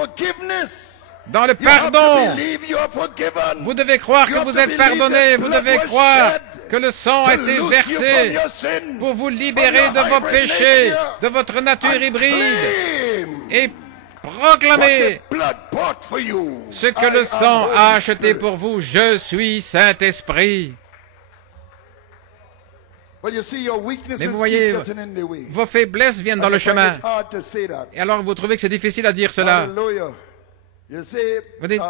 dans le pardon. Vous devez croire que vous êtes pardonné, vous devez croire que le sang a été versé pour vous libérer de vos péchés, de votre nature hybride, et proclamer ce que le sang a acheté pour vous. Je suis Saint-Esprit. Mais vous voyez, vos faiblesses viennent dans le chemin. Et alors vous trouvez que c'est difficile à dire cela. Vous dites,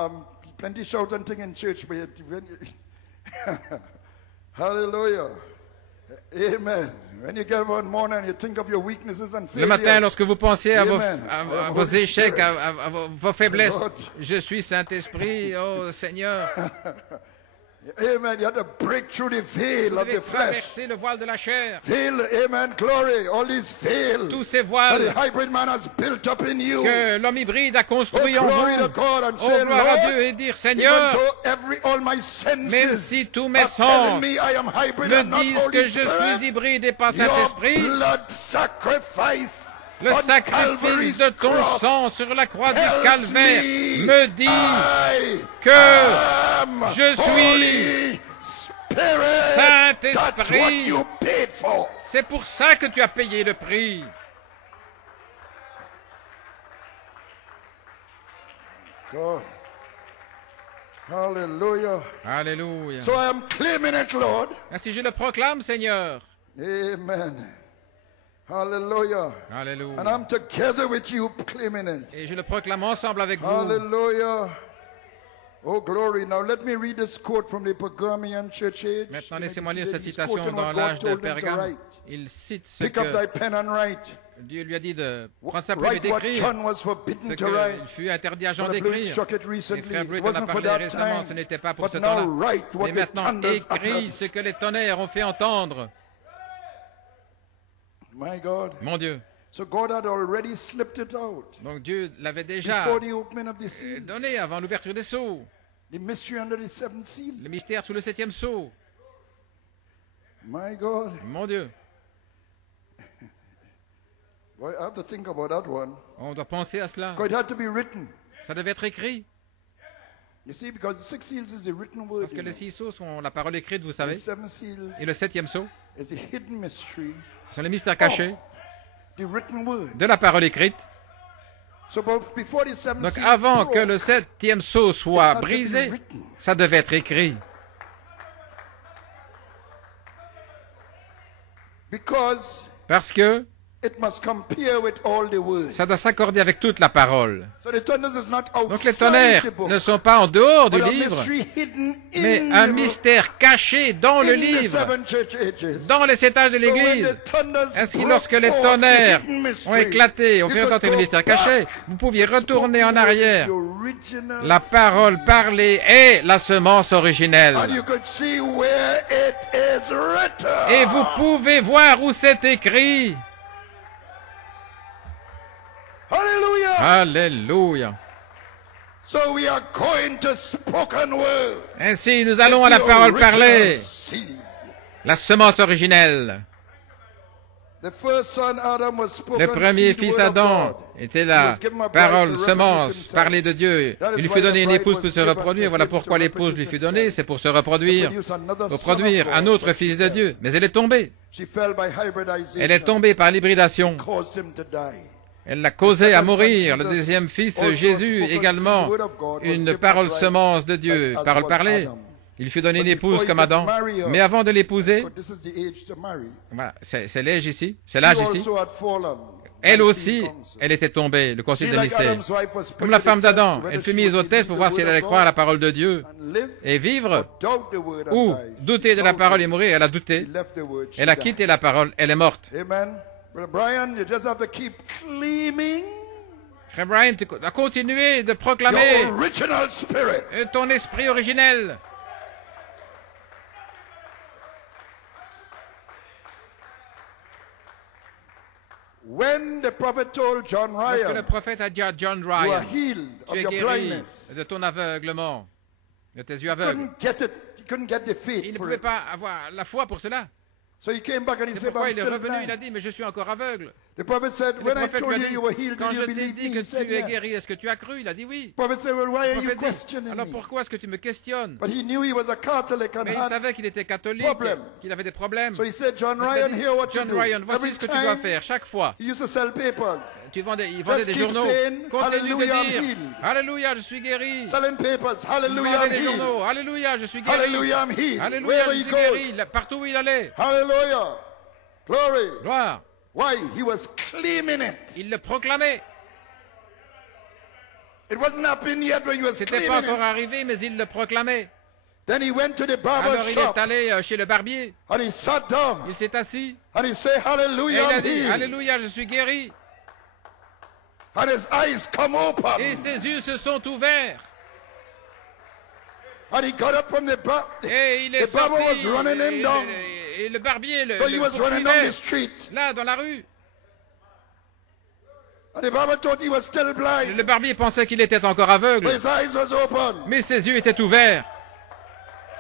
Hallelujah. Amen. When you get up one morning and you think of your weaknesses and failures. Le matin, lorsque vous pensez à vos échecs, à vos faiblesses, je suis Saint-Esprit, oh Seigneur. Amen. You have to break through the veil of the flesh. Traverser le voile de la chair. Veil, amen, glory. All these veils tous ces voiles that the hybrid man has built up in you. Que l'homme hybride a construit en vous. Oh, gloire à Dieu, et dire, Seigneur, même si tous mes sens me disent que je suis hybride et pas Saint-Esprit, le sacrifice de ton sang sur la croix du calvaire me dit que je suis Saint-Esprit. C'est pour ça que tu as payé le prix. God. Hallelujah. Alléluia. So I am claiming it, Lord. Ainsi je le proclame, Seigneur. Amen. Hallelujah. Alléluia. And I'm together with you claiming it. Et je le proclame ensemble avec vous. Hallelujah. Oh, glory. Now let me read this quote from the Pergamian church age. Maintenant, laissez-moi lire cette citation dans l'âge de Pergame. Il cite ce Pick up thy pen and write. Dieu lui a dit de prendre sa plume et d'écrire ce qu'il fut interdit à Jean d'écrire. Les frères Bruit en a parlé récemment, ce n'était pas pour ce temps-là. Mais maintenant, écris ce que les tonnerres ont fait entendre. Mon Dieu. Donc Dieu l'avait déjà donné avant l'ouverture des sceaux. Le mystère sous le 7e sceau. Mon Dieu. On doit penser à cela. Ça devait être écrit. Parce que les 6 sceaux sont la parole écrite, vous savez. Et le 7e sceau, ce sont les mystères cachés de la parole écrite. Donc avant que le 7e sceau soit brisé, ça devait être écrit. Parce que ça doit s'accorder avec toute la parole. Donc les tonnerres ne sont pas en dehors du livre, mais un mystère caché dans le livre, dans les 7 âges de l'Église. Ainsi, lorsque les tonnerres ont éclaté, ont fait entendre le mystère caché, vous pouviez retourner en arrière. La parole parlée est la semence originelle. Et vous pouvez voir où c'est écrit. Alléluia. Ainsi, nous allons à la parole parlée, la semence originelle. Le premier fils Adam était la parole, semence, parler de Dieu. Il lui fut donné une épouse pour se reproduire. Voilà pourquoi l'épouse lui fut donnée, c'est pour se reproduire, pour produire un autre fils de Dieu. Mais elle est tombée. Elle est tombée par l'hybridation. Elle l'a causé à mourir. Le deuxième fils, Jésus, également, une parole semence de Dieu, parole parlée. Il fut donné une épouse comme Adam, mais avant de l'épouser, voilà, c'est l'âge ici, elle aussi, elle était tombée, le concile de Nicée. Comme la femme d'Adam, elle fut mise au test pour voir si elle allait croire à la parole de Dieu et vivre, ou douter de la parole et mourir. Elle a douté, elle a quitté la parole, elle est morte. Frère Brian, tu as continué de proclamer ton esprit originel. Lorsque le prophète a dit à John Ryan, tu es guéri de ton aveuglement, de tes yeux aveugles, il ne pouvait pas avoir la foi pour cela. C'est pourquoi il est revenu, il a dit, mais je suis encore aveugle. Le prophète lui a dit, quand je t'ai dit que tu es guéri, est-ce que tu as cru? Il a dit oui. Le prophète dit, alors pourquoi est-ce que tu me questionnes? Mais il savait qu'il était catholique, qu'il avait des problèmes. John Ryan, voici ce que tu dois faire chaque fois. Il vendait des journaux. Continue de dire, Alléluia, je suis guéri. Il vendait des journaux, Alléluia, je suis guéri. Alléluia, je suis guéri. Partout où il allait. Hallelujah. Glory. Gloire. Why? He was claiming it. Il le proclamait. It wasn't happening yet when he was C'était claiming pas it. encore arrivé, mais il le proclamait. Then he went to the barber Alors il shop. est allé chez le barbier. And he sat down. Il s'est assis. And he said, Et Hallelujah. il a dit, Alléluia, je suis guéri. And his eyes come open. Et ses yeux se sont ouverts. And he got up from the bar. Et il est The barber sorti. was running him down. Et le barbier le So he was running down the poursuivait, street. là, dans la rue. And the barber thought he was still blind. Le barbier pensait qu'il était encore aveugle, But his eyes was open. mais ses yeux étaient ouverts.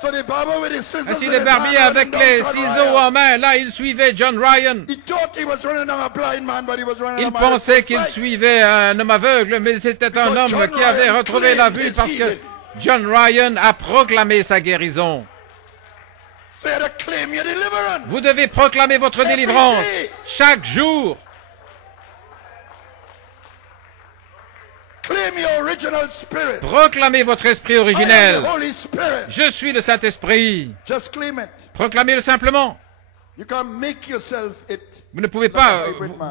So the barber with his scissors Ainsi, in le his barbier, hand avec running les down John ciseaux Ryan. en main, là, il suivait John Ryan. He thought he was running down a blind man, but he was running Il down a pensait qu'il sight. suivait un homme aveugle, mais c'était un Because homme John qui avait Ryan retrouvé la claimed vue his parce que healing. John Ryan a proclamé sa guérison. So you had to claim your deliverance. Vous devez proclamer votre délivrance chaque jour. Claim your original spirit. Proclamez votre esprit I am originel. the Holy Spirit. Je suis le Saint-Esprit. Just claim it. Proclamez-le simplement. You can make yourself it. Vous ne pouvez pas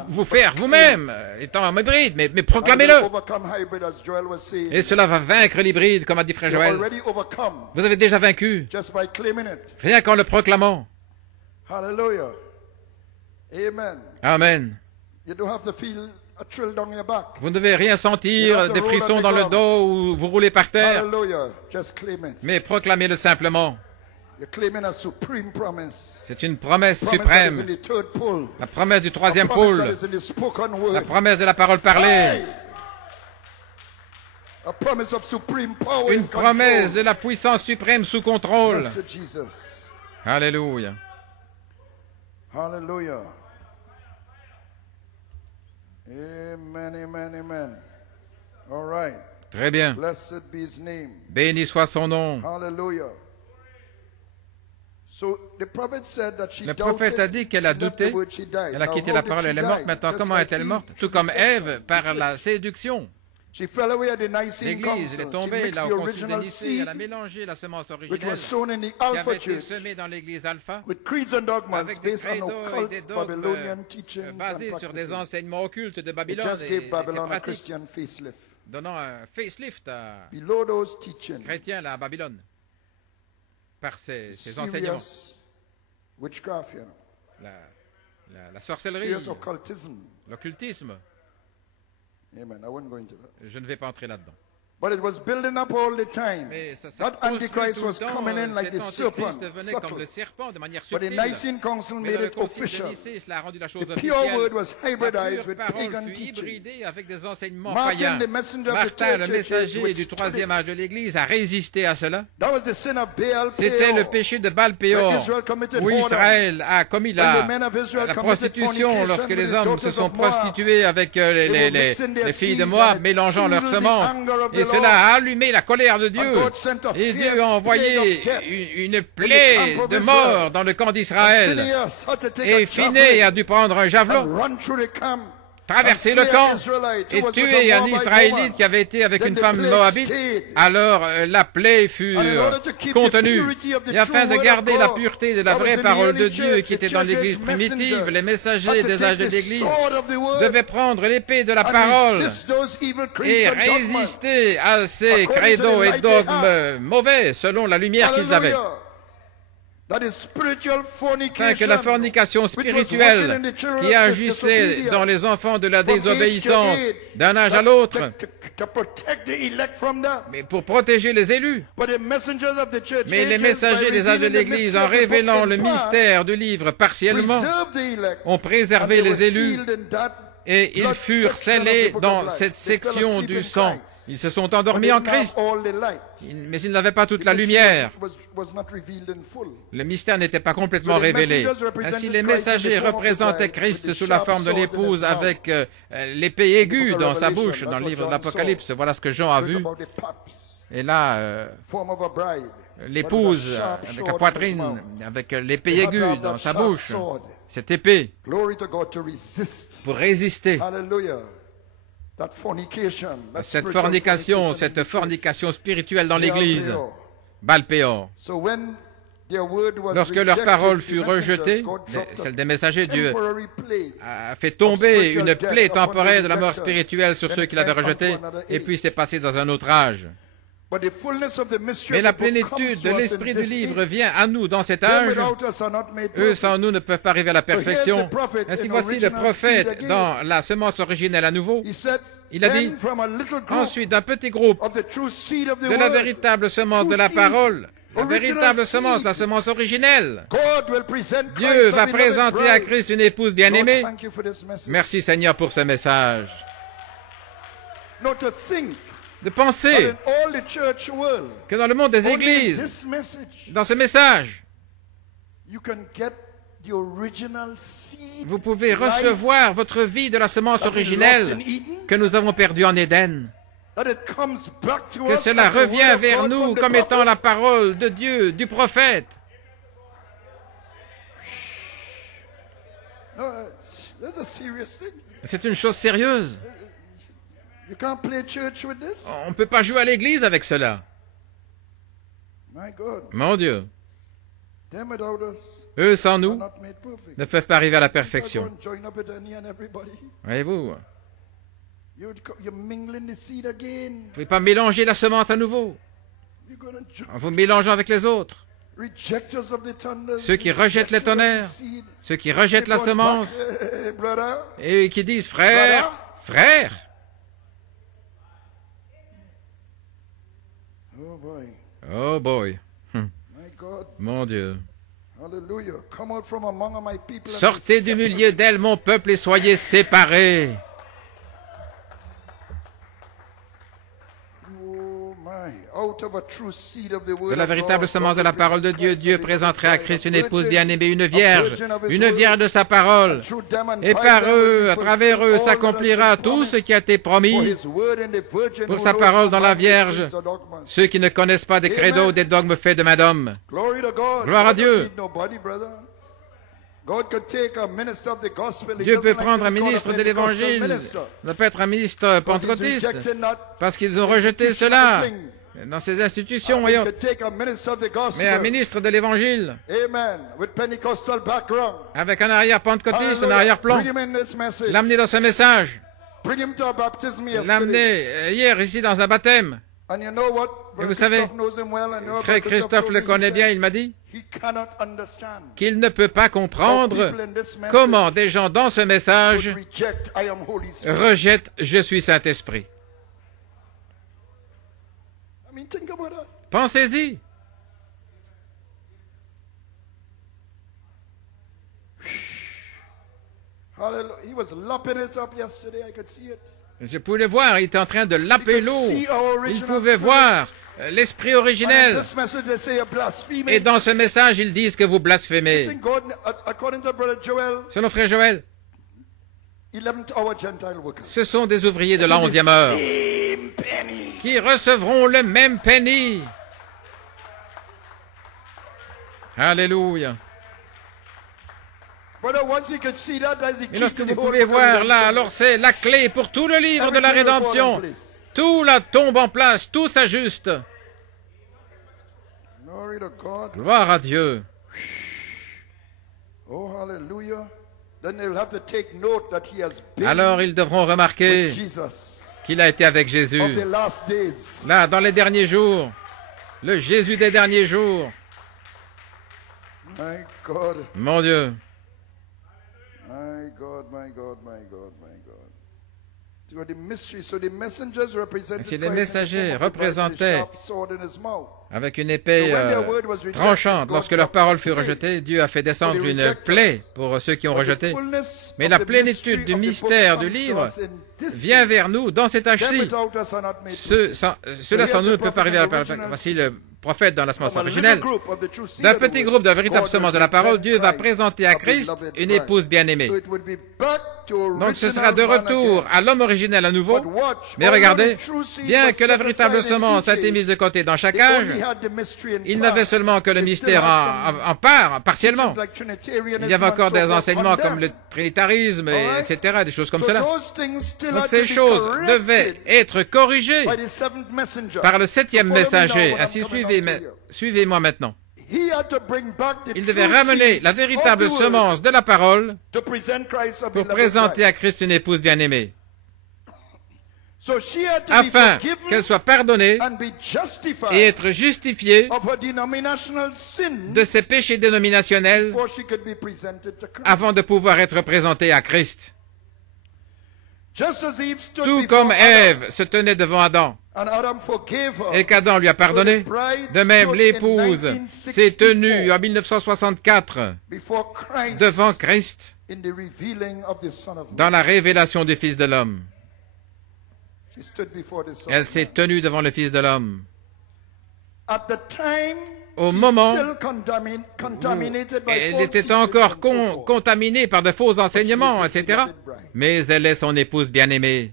vous faire vous-même, étant un hybride, mais proclamez-le. Overcome hybrid, as Joel was saying. Et cela va vaincre l'hybride, comme a dit Frère You've Joël. already overcome Vous avez déjà vaincu, just by claiming it. rien qu'en le proclamant. Hallelujah. Amen. Amen. You don't have to feel a thrill down your back. Vous ne devez rien sentir, des frissons dans le dos ou vous roulez par terre, Hallelujah. Just claim it. mais proclamez-le simplement. You're claiming a supreme promise. C'est une promesse Promise that is suprême, in the third pole. la promesse du troisième Promise that pôle, is in the spoken la word. promesse de la parole parlée, Hey! A promise of supreme power une and promesse de control. la puissance suprême sous contrôle. Blessed Jesus. Alléluia. Hallelujah. Amen, amen, amen. All right. Très bien. Blessed be his name. Béni soit son nom. Hallelujah. So the prophet said that she Le prophète a dit qu'elle a she left douté, the word, she died. elle a Now, quitté how la did parole, she elle est die? morte. Maintenant, Just comment like est-elle Eve, morte? Tout through comme deception. Ève, par la séduction. She fell away at the Nicene L'Église est Council. She tombée mixed là the au concile de original Nicée, elle a seed, mélangé la semence which originelle was sown in the qui avait Alpha été Church, semée dans l'Église Alpha, with creeds and dogmas avec des based on credos et occult des dogmes Babylonian teachings and basés sur des practices. enseignements occultes de It Babylone just et gave ses Babylon a pratiques, Christian facelift. donnant un facelift à Below those teachings, chrétien là, à Babylone par ces enseignements. serious witchcraft, you know, La sorcellerie, serious occultism. l'occultisme. Amen. I won't go into that. Je ne vais pas entrer là-dedans. But it was building up all the time. Mais ça That Antichrist was coming in like the serpent. Venait comme le serpent de manière But the subtile. Nicene Council Mais made dans le it concile de official. Nicée, cela a rendu la chose The pure officielle. word was La hybridized pure with parole pagan fut teaching. hybridée avec des enseignements Martin, païens. the messenger of the Martin, third le church, messager du withstood troisième âge de l'Église, a résisté à cela. That was the sin of Baal C'était le Peor. péché de Baal-Péor, When Israel committed où whoredom. Israël a commis When la the men of Israel committed prostitution fornication lorsque with les the hommes se daughters sont of Moab. prostitués avec They were les mixing their filles de seed, Moab, and it mélangeant leurs kindled the semences. anger of the Et cela Lord. a allumé la colère de Dieu. And God sent a Et Dieu fierce a envoyé plague of death une plaie de mort dans le camp d'Israël. Phinehas had to take Et a Phinées javelin a dû prendre un javelot, and run through the camp traverser and le slay camp an Israelite who et was with tuer a un Moabite Israélite woman. qui avait été avec Then une the femme plague moabite. stayed. Alors la plaie fut And in order to keep the contenue. purity of the Et afin true de word garder of la God, pureté de la that was vraie in the parole early de Dieu church, qui était the dans church l'Église age primitive, messengers les had messagers to des âges take de the l'Église sword of the word devaient prendre l'épée de la and parole resist those evil creeds et and dogmas. résister à ces According to the credos et light they dogmes mauvais selon la lumière qu'ils avaient. Hallelujah. That is spiritual fornication, Afin que la fornication which was spirituelle working in the children qui of agissait disobedience dans les enfants de la from age to désobéissance age, d'un âge à that- l'autre, to protect the elect from that. mais pour protéger les élus. But the messengers of the church Mais les ages, messagers by des âges de revealing the l'Église, mystery en of the book révélant in le part, mystère du livre partiellement, preserved the elect, ont préservé and they were les élus sealed in that et ils blood furent section of scellés the book dans of life. cette They fell section asleep du in sang. Christ. Ils se sont But endormis they en didn't have Christ, all the light. mais ils n'avaient pas toute The la mystery lumière. was not revealed in full. Le mystère n'était pas complètement So the révélé. messengers represented Ainsi, les Christ in the messagers form of the représentaient bride, Christ with the sous la sharp forme de sword in l'épouse his mouth. avec l'épée aiguë of dans sa Revelation, bouche, dans that's le what livre de John l'Apocalypse. Voilà ce que Jean a Read vu. about the paps, Et là, form of a bride, l'épouse, but with a sharp avec sword la in his poitrine, mouth. avec l'épée They had to aiguë have dans that sa sharp bouche, sword. cette épée, Glory to God, to resist. pour résister Hallelujah. That fornication, that cette spiritual fornication, fornication in cette the church. fornication spirituelle dans They are l'Église. pure. Baal-Péor. So when their word was Lorsque leur rejected, parole the fut messengers, rejetée, God dropped celle a des messagers, Dieu temporary plague a fait tomber une plaie temporaire de la mort spirituelle sur ceux qui l'avaient rejeté, et puis c'est passé dans un autre âge. But the fullness of the mystery Mais la of the book comes plénitude to de us l'esprit in du this livre age. vient à nous dans cet Them âge. without us are not made Eux perfect. sans nous ne peuvent pas arriver à la perfection. here's the prophet Ainsi in voici le original seed prophète again. dans la semence originelle à nouveau. He said, Il a dit, then from a little group ensuite d'un petit groupe of the true seed of the de la word, véritable semence true de la seed, parole, la original véritable semence, seed, la semence originelle. God will present Dieu Christ, va our beloved présenter à bride. Christ une épouse Lord, bien-aimée. thank you for this message. Merci Seigneur pour ce message. Not to think De that penser in all the church world, que dans le monde des only in églises, this message, dans ce message, you can get the original seed vous pouvez life recevoir votre vie de la semence that we lost originelle in Eden, que nous avons perdue en Éden. that it comes back to Que us cela as the word revient of vers God nous from the comme étant prophet. la parole de Dieu, du prophète. No, that's a serious thing. C'est une chose sérieuse. You can't play church with this. On ne peut pas jouer à l'église avec cela. My God, Mon Dieu, them without us eux sans are nous not made perfect. ne peuvent pas arriver à la You can't perfection. go and join up with any and everybody. Voyez-vous, vous You're mingling the seed again. ne pouvez pas mélanger la semence à nouveau You're gonna en vous mélangeant avec les autres. rejecters of the thunder. Ceux qui rejettent les tonnerres, ceux qui rejettent la semence Brother, et qui disent frère, frère. oh boy, Oh boy, my God, mon Dieu. hallelujah. Come out from among my people. and Sortez be du separate. milieu d'elle, mon peuple, et soyez séparés. Oh my, out of a true seed of the word De la of véritable God, semence God de la will parole de present Dieu, Christ Dieu as the présenterait à bride, Christ a une épouse virgin, bien-aimée, une a vierge, virgin of his une word. vierge de sa parole. And through them and Et by par them will eux, be à travers eux, fulfilled all that has s'accomplira been tout ce promised. qui a été For promis his word and the virgin pour who sa knows parole no dans la man Vierge. creeds or dogmas. Ceux qui ne connaissent pas des credos, Amen. des dogmes faits de madame. Glory to God. Gloire à God Dieu. don't need nobody, brother. God could take a minister of the gospel. He Dieu doesn't peut like prendre to un be called a ministre de Pentecostal l'Évangile. minister. Il ne peut être un ministre Because he's pentecôtiste rejecting that parce qu'ils ont rejeté cela thing. dans ces institutions. He Voyons. could take a minister of the Mais un gospel. ministre de l'Évangile Amen. With Pentecostal background. avec un arrière-pentecôtiste, un Hallelujah. arrière-plan, Bring him in this message. l'amener dans ce message, Bring him to a baptism yesterday. l'amener hier ici dans un baptême. And you know what? Et vous savez, Christophe knows him well, and you know Frère what Christophe told le me? He connaît said bien, il m'a dit he cannot understand qu'il ne peut pas how comprendre people in this message comment des gens dans ce message would reject I am Holy Spirit. rejettent « Je suis Saint-Esprit Pensez-y. Je pouvais le voir, il était en train de laper l'eau. Il pouvait voir l'esprit originel. Et dans ce message, ils disent que vous blasphémez. Selon frère Joël, ce sont des ouvriers de la 11e heure qui recevront le même penny. Alléluia. Et lorsque vous pouvez voir là, alors c'est la clé pour tout le livre de la rédemption. Tout là tombe en place, tout s'ajuste. Gloire à Dieu. Alors ils devront remarquer qu'il a été avec Jésus. Là, dans les derniers jours, le Jésus des derniers jours. Mon Dieu. Si les messagers représentaient avec une épée tranchante, lorsque leur parole fut rejetée, Dieu a fait descendre une plaie pour ceux qui ont rejeté. Mais la plénitude du mystère du livre vient vers nous dans cet âge-ci. Cela sans nous ne peut pas arriver à la Voici le prophète dans la semence originelle. D'un petit groupe de véritables semences de la parole, Dieu va présenter à Christ une épouse bien-aimée. Donc ce sera de retour à l'homme originel à nouveau. Mais regardez, bien que la véritable semence a été mise de côté dans chaque âge, il n'avait seulement que le mystère en part, partiellement. Il y avait encore des enseignements comme le trinitarisme, etc., des choses comme cela. Donc ces choses devaient être corrigées par le 7e messager. Ainsi, suivez-moi maintenant. Il devait ramener la véritable semence de la parole pour présenter à Christ une épouse bien-aimée, afin qu'elle soit pardonnée et être justifiée de ses péchés dénominationnels avant de pouvoir être présentée à Christ. Tout comme Ève se tenait devant Adam et qu'Adam lui a pardonné, de même l'épouse s'est tenue en 1964 devant Christ dans la révélation du Fils de l'homme. Elle s'est tenue devant le Fils de l'homme. Au moment où elle était encore contaminée par de faux enseignements, etc. Mais elle est son épouse bien-aimée.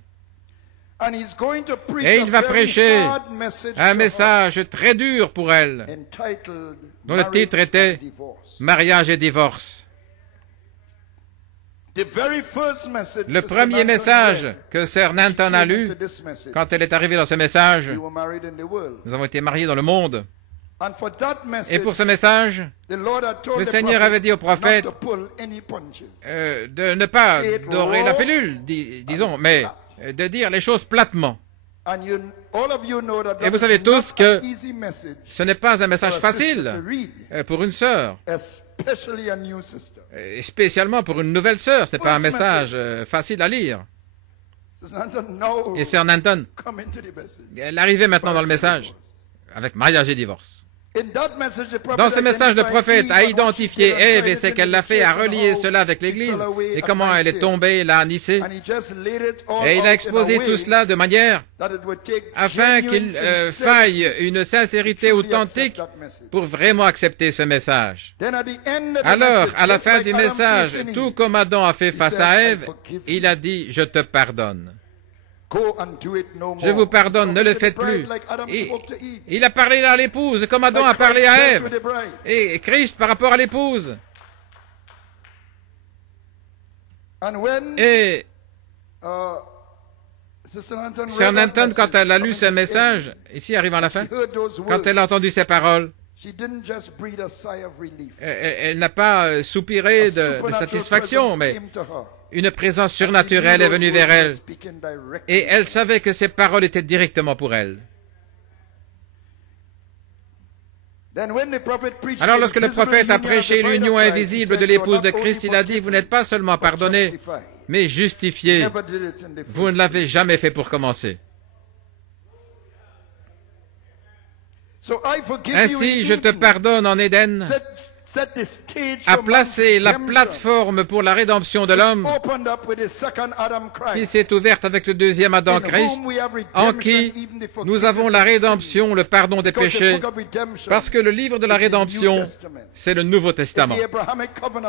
Et il va prêcher un message très dur pour elle, dont le titre était « Mariage et divorce ». Le premier message que Sir Nanton a lu, quand elle est arrivée dans ce message, nous avons été mariés dans le monde. Et pour ce message, le Seigneur avait dit au prophète de ne pas dorer la pilule, disons, mais de dire les choses platement. Et vous savez tous que ce n'est pas un message facile pour une sœur, et spécialement pour une nouvelle sœur. Ce n'est pas un message facile à lire. Et Sir Nanton, elle arrivait maintenant dans le message, avec mariage et divorce. Dans ce message, le prophète a identifié Ève et ce qu'elle l'a fait, a relié cela avec l'Église et comment elle est tombée, l'a nissé. Et il a exposé tout cela de manière afin qu'il faille une sincérité authentique pour vraiment accepter ce message. Alors, à la fin du message, tout comme Adam a fait face à Ève, il a dit « Je te pardonne ». Je vous pardonne, ne le faites plus. Il a parlé à l'épouse, comme Adam a parlé à Ève. Et Christ par rapport à l'épouse. Et Sir Nanton, quand elle a lu ce message, ici arrivant à la fin, quand elle a entendu ces paroles, elle n'a pas soupiré de satisfaction, mais une présence surnaturelle est venue vers elle, et elle savait que ces paroles étaient directement pour elle. Alors lorsque le prophète a prêché l'union invisible de l'épouse de Christ, il a dit, vous n'êtes pas seulement pardonné, mais justifié. Vous ne l'avez jamais fait pour commencer. Ainsi, je te pardonne en Éden, a placé la plateforme pour la rédemption de l'homme qui s'est ouverte avec le deuxième Adam Christ, en qui nous avons la rédemption, le pardon des péchés, parce que le livre de la rédemption, c'est le Nouveau Testament.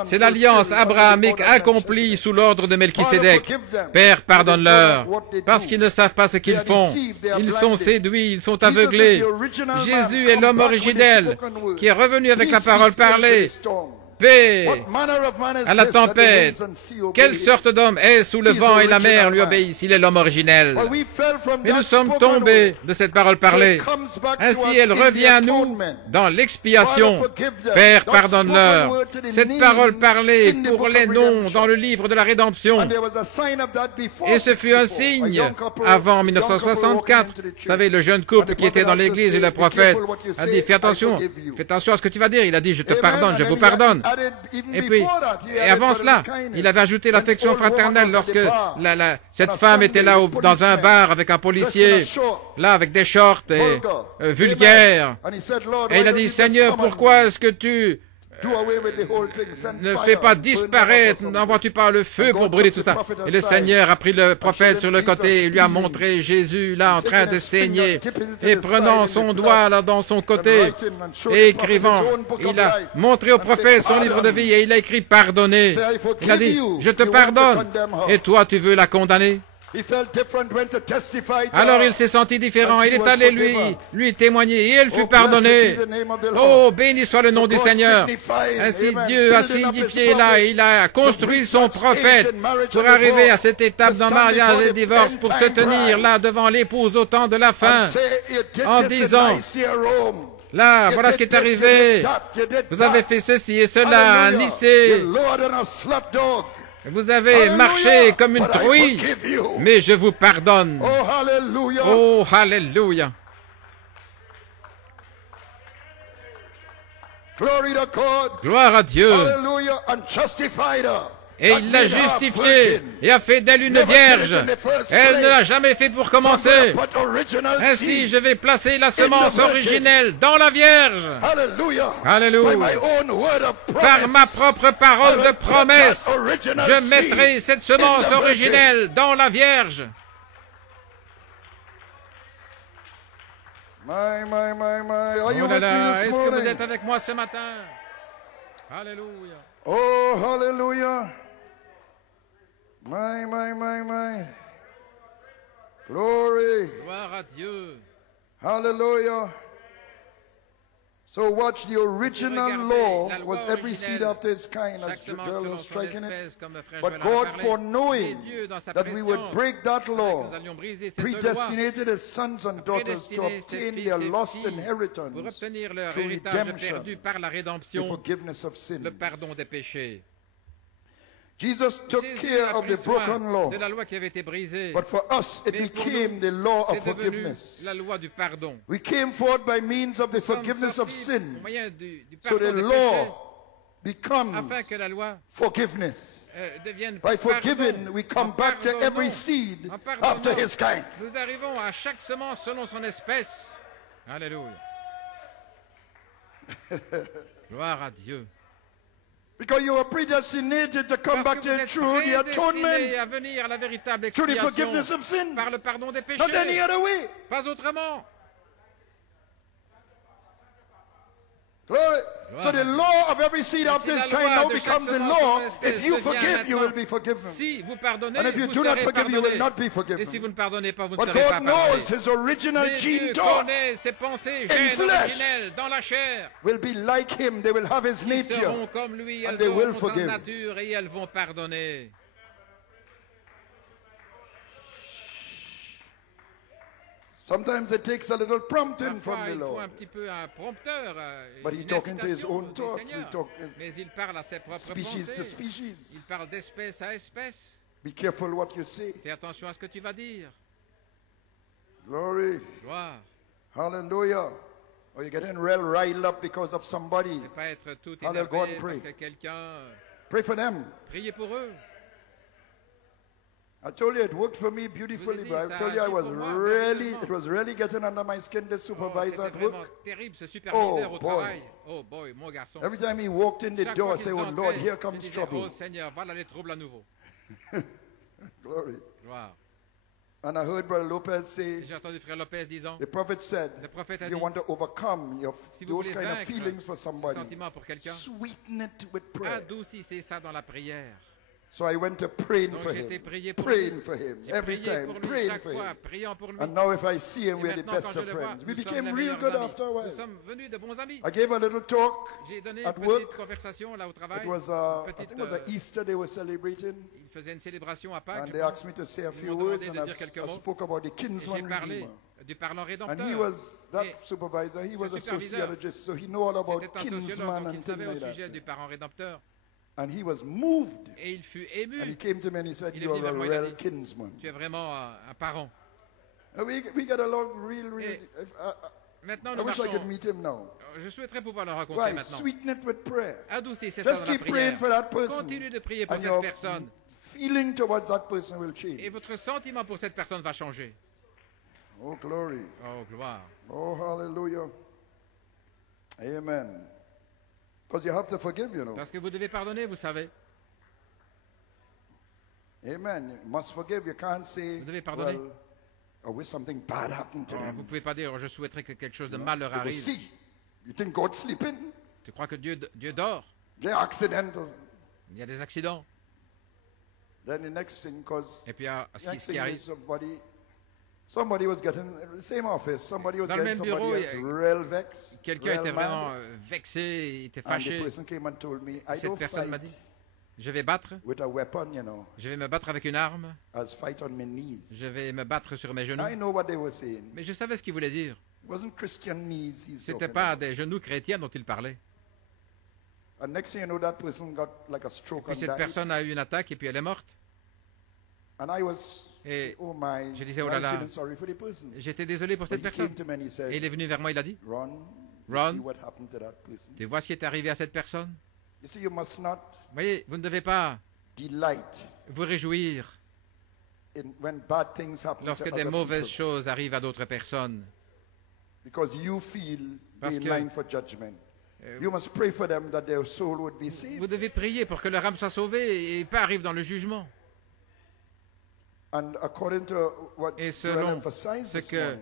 C'est l'alliance abrahamique accomplie sous l'ordre de Melchisédek. Père, pardonne-leur, parce qu'ils ne savent pas ce qu'ils font. Ils sont séduits, ils sont aveuglés. Jésus est l'homme originel qui est revenu avec la parole parlée. Paix à la tempête. Quelle sorte d'homme est sous le vent et la mer lui obéissent? Il est l'homme originel. Mais nous sommes tombés de cette parole parlée. Ainsi, elle revient à nous dans l'expiation. Père, pardonne-leur. Cette parole parlée pour les noms dans le livre de la rédemption. Et ce fut un signe avant 1964. Vous savez, le jeune couple qui était dans l'église et le prophète a dit, fais attention à ce que tu vas dire. Il a dit, je te pardonne, je vous pardonne. Et avant cela, il avait ajouté l'affection fraternelle lorsque cette femme était là dans un bar avec un policier, là avec des shorts et vulgaires. Et il a dit, Seigneur, pourquoi est-ce que tu ne fais pas disparaître, n'envoies-tu pas le feu pour brûler tout ça? Et le Seigneur a pris le prophète sur le côté et lui a montré Jésus là en train de saigner et prenant son doigt là dans son côté et écrivant. Il a montré au prophète son livre de vie et il a écrit pardonner. Il a dit, je te pardonne. Et toi, tu veux la condamner? Alors il s'est senti différent, il est allé lui témoigner et elle fut pardonnée. Oh, béni soit le nom du Seigneur. Ainsi Dieu a signifié là, il a construit son prophète pour arriver à cette étape d'un mariage et divorce, pour se tenir là devant l'épouse au temps de la fin en disant, là, voilà ce qui est arrivé. Vous avez fait ceci et cela à Nicée. Vous avez marché comme une truie, mais je vous pardonne. Oh, hallelujah. Gloire à Dieu. Et il l'a justifiée et a fait d'elle une vierge. Elle ne l'a jamais fait pour commencer. Ainsi, je vais placer la semence originelle dans la Vierge. Alléluia. Par ma propre parole de promesse, je mettrai cette semence originelle dans la Vierge. Oh là là, est-ce que vous êtes avec moi ce matin? Alléluia. Oh, hallelujah. My. Glory. Gloire à Dieu. Hallelujah. So watch, the original law was every seed after its kind, as Joel was striking it. But God, foreknowing that we would break that law, predestinated his sons and daughters to obtain their lost inheritance through redemption, the forgiveness of sins. Jesus took care of the broken law, but for us it became the law of forgiveness. We came forth by means of the forgiveness of sin, so the law becomes forgiveness. By forgiving, we come back to every seed after his kind. Nous arrivons à chaque semence selon son espèce. Alléluia. Gloire à Dieu. Because you are predestinated to come back to the truth, the atonement, through the forgiveness of sins. Par le pardon des péchés. Not any other way. Pas autrement. Glory. So the law of every seed of this kind now becomes the law. If you forgive, you will be forgiven. Si vous pardonnez, and if you do not forgive, you will not be forgiven. Et si vous ne pardonnez pas, vous ne But serez pas God pardonné. knows his original gene thoughts ses pensées in flesh dans la chair. Will be like him. They will have his nature. Seront comme lui, and they will forgive. Nature et elles vont pardonner. Sometimes it takes a little prompting Parfois, from the Lord. Un petit peu un prompteur, But he's talking to his own thoughts. Mais il parle à ses propres species pensées. to species. Il parle d'espèce à espèce. Be careful what you say. Fais attention à ce que tu vas dire. Glory. Gloire. Hallelujah. Or you're getting real riled up because of somebody. Ne pas être tout énervé parce que quelqu'un. Pray for them. Priez pour eux. I told you it worked for me beautifully, but I told you it was really getting under my skin, the supervisor at work. Terrible, ce superviseur au travail. Oh boy, mon garçon. Every time he walked in the door, I say, oh Lord, here comes trouble. Oh Seigneur, voilà les troubles à nouveau. Glory. Gloire. And I heard Brother Lopez say, j'ai entendu Frère Lopez disant, the prophet said, le prophète a you dit, want to overcome si those kind of feelings for somebody, pour quelqu'un, sweeten it with prayer. Adoucissez ça dans la prière. So I went to praying for him, every time, praying for him. And now if I see him, we're the best of friends. We became real good after a while. I gave a little talk at work. It was I think it was an Easter they were celebrating. And they asked me to say a few words, and I spoke about the kinsman redeemer. And he was, that supervisor, he was a sociologist, so he knew all about kinsman and things like that. And he was moved. Et il fut ému. And he came to me and he said, you are a real kinsman. Tu es vraiment un parent. We get along really. Maintenant, I wish I could meet him now. Je souhaiterais pouvoir le rencontrer maintenant. Sweeten it with prayer. Adoucissez ça dans la prière. For that person. Continue de prier pour cette personne. Feeling towards that person will change. Et votre sentiment pour cette personne va changer. Oh, glory. Oh, gloire. Oh, hallelujah. Amen. Because you have to forgive, you know. Parce que vous devez pardonner, vous savez. Amen. You must forgive. You can't say, vous devez pardonner. Well, I wish something bad happened to them. Vous pouvez pas dire, je souhaiterais que quelque chose de mal leur arrive. See, you think God's sleeping? Tu crois que Dieu dort? There are accidents. Il y a des accidents. Then the next thing, because et puis ce qui arrive. Somebody was getting the same office. Somebody was getting somebody else real vexed. Quelqu'un était vraiment vexé, était fâché. And the person came and told me, I cette personne m'a dit, je vais battre. With a weapon, you know. Je vais me battre avec une arme. I'll fight on my knees. Je vais me battre sur mes genoux. I know what they were saying. Mais je savais ce qu'il voulait dire. Wasn't Christian knees he's C'était pas des genoux chrétiens dont il parlait. And next thing you know, that person got like a stroke. Et puis cette personne a eu une attaque et puis elle est morte. And I was et je disais, oh là là, j'étais désolé pour cette personne. Et il est venu vers moi, il a dit, Ron, tu vois ce qui est arrivé à cette personne? Vous voyez, vous ne devez pas vous réjouir lorsque des mauvaises choses arrivent à d'autres personnes. Parce que vous devez prier pour que leur âme soit sauvée et pas arrive dans le jugement. Et selon ce que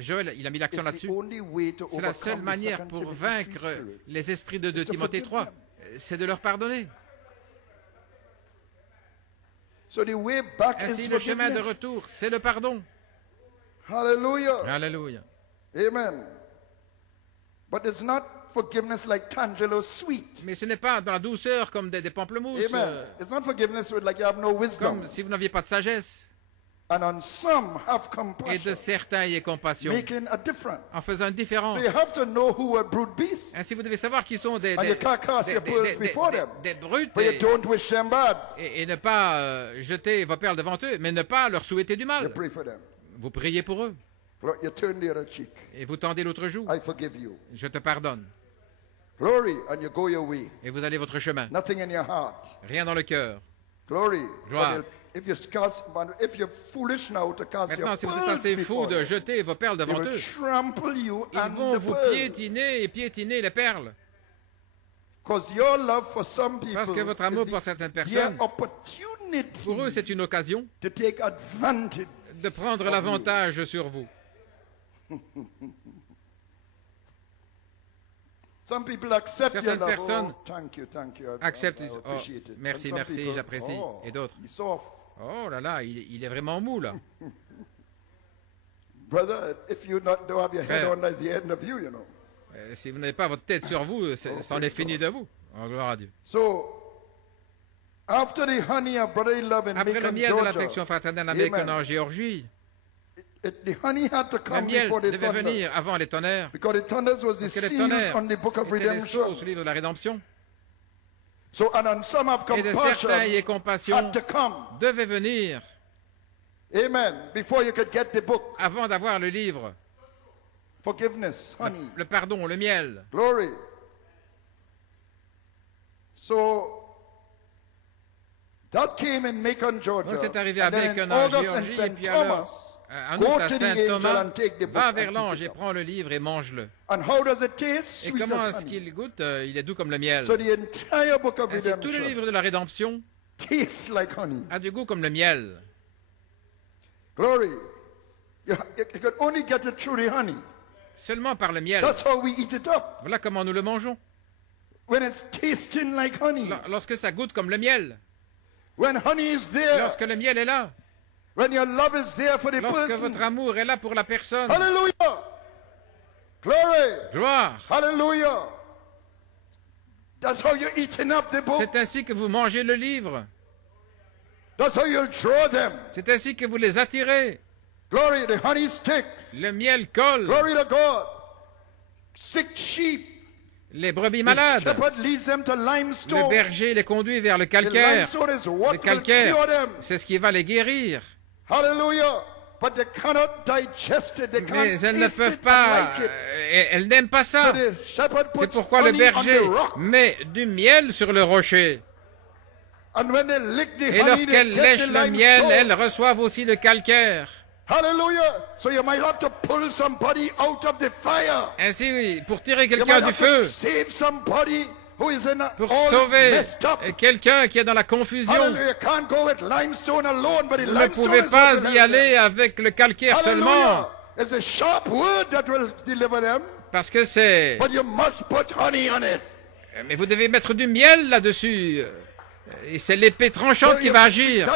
Joël, il a mis l'accent là-dessus, c'est la seule manière pour vaincre les esprits de Timothée 3, c'est de leur pardonner. Ainsi, le chemin de retour, c'est le pardon. Alléluia. Alléluia. Amen. But it's not forgiveness like Tangelo sweet. Mais ce n'est pas dans la douceur comme des pamplemousses. Amen. It's not forgiveness with like you have no wisdom. Comme si vous n'aviez pas de sagesse. And on some have compassion, et de certains ayez compassion, making a difference. En faisant une différence. So you have to know who are brute beasts. Ainsi, vous devez savoir qui sont des brutes but you don't wish them bad. Et ne pas jeter vos perles devant eux, mais ne pas leur souhaiter du mal. You pray for them. Vous priez pour eux. You turn the other cheek. Et vous tendez l'autre joue. I forgive you. Je te pardonne. Glory, and you go your way. Et vous allez votre chemin. Nothing in your heart. Rien dans le cœur. Glory. Gloire. Maintenant, si vous êtes assez fou de jeter vos perles devant eux, ils vont vous piétiner et piétiner les perles. Parce que votre amour pour certaines personnes, pour eux, c'est une occasion de prendre l'avantage sur vous. Certaines personnes acceptent, oh, merci, merci, j'apprécie, et d'autres, oh là là, il est vraiment mou là. Si vous n'avez pas votre tête sur vous, c'en est fini de vous. Oh, gloire à Dieu. Après le miel de l'affection fraternelle à Macon en Géorgie, le miel devait venir avant les tonnerres, parce que les tonnerres étaient les sceaux au livre de la rédemption. Et de certains ayez compassion devaient venir avant d'avoir le livre. Le pardon, le miel. C'est arrivé à Macon, en Géorgie, et puis alors, en août à Saint Thomas, va vers l'ange et prends le livre et mange-le. Et comment est-ce qu'il goûte? Il est doux comme le miel. Ainsi, tout le livre de la rédemption a du goût comme le miel. Glory. You can only get it through the honey. Seulement par le miel. That's how we eat it up. Voilà comment nous le mangeons. When it's tasting like honey. Lorsque ça goûte comme le miel. When honey is there. Lorsque le miel est là. When your love is there for the Lorsque person. votre amour est là pour la personne. Hallelujah. Glory. Gloire. Hallelujah. That's how you're eating up the book. C'est ainsi que vous mangez le livre. That's how you'll draw them. C'est ainsi que vous les attirez. Glory, the honey sticks. Le miel colle. Glory to God. Sick sheep. Les brebis malades. The shepherd leads them to limestone. Le berger les conduit vers le calcaire. Le calcaire, c'est ce qui va les guérir. Hallelujah. But they cannot digest it. They can't Mais elles ne taste peuvent it pas, and like it. Elles n'aiment pas ça. C'est pourquoi le berger met du miel sur le rocher. Et lorsqu'elles lèchent le miel, elles reçoivent aussi le calcaire. Hallelujah. So you might have to pull somebody out of the fire. Ainsi, oui, pour tirer quelqu'un du feu, pour sauver quelqu'un qui est dans la confusion, vous ne pouvez pas y aller avec le calcaire seulement. Parce que c'est... Mais vous devez mettre du miel là-dessus. Et c'est l'épée tranchante qui va agir.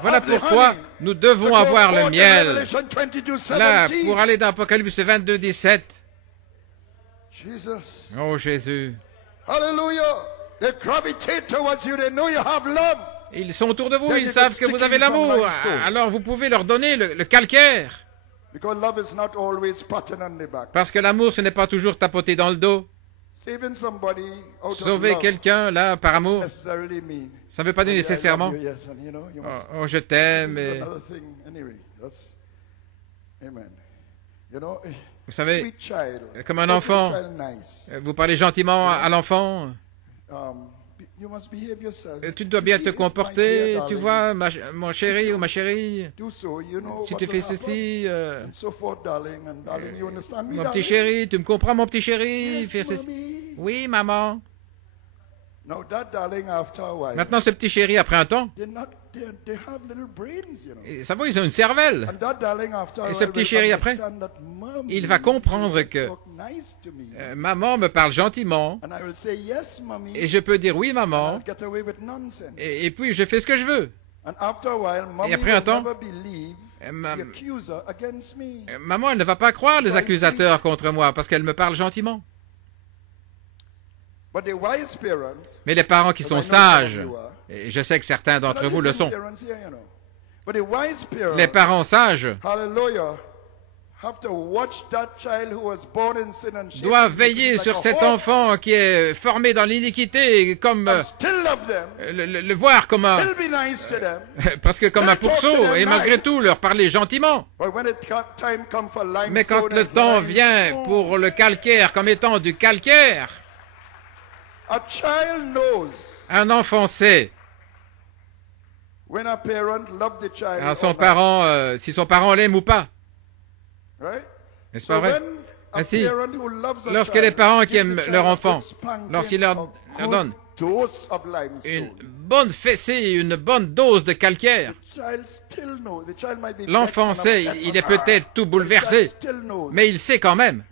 Voilà pourquoi nous devons avoir le miel. Là, pour aller dans Apocalypse 22, 17. Oh Jésus. Ils sont autour de vous, ils savent que vous avez l'amour. Alors vous pouvez leur donner le calcaire. Parce que l'amour, ce n'est pas toujours tapoter dans le dos. Sauver quelqu'un, là, par amour, ça ne veut pas dire nécessairement « Oh, je t'aime ». Vous savez, comme un enfant, vous parlez gentiment à l'enfant. Tu dois bien te comporter, tu vois, mon chéri ou ma chérie. Si tu fais ceci, mon petit chéri, tu me comprends, mon petit chéri? Fais ceci. Oui, maman. Maintenant, ce petit chéri, après un temps, ça va, ils ont une cervelle. Et ce petit chéri, après, il va comprendre que maman me parle gentiment. Et je peux dire oui, maman. Et puis, je fais ce que je veux. Et après un temps, maman, elle ne va pas croire les accusateurs contre moi parce qu'elle me parle gentiment. Mais les parents qui sont sages, et je sais que certains d'entre vous le sont, les parents sages doivent veiller sur cet enfant qui est formé dans l'iniquité, comme le voir comme un, parce que comme un pourceau, et malgré tout leur parler gentiment. Mais quand le temps vient pour le calcaire comme étant du calcaire, un enfant sait. Alors son parent, si son parent l'aime ou pas. N'est-ce pas vrai? Ainsi, lorsque les parents qui aiment leur enfant, lorsqu'ils leur donnent une bonne fessée, une bonne dose de calcaire, l'enfant sait, il est peut-être tout bouleversé, mais il sait quand même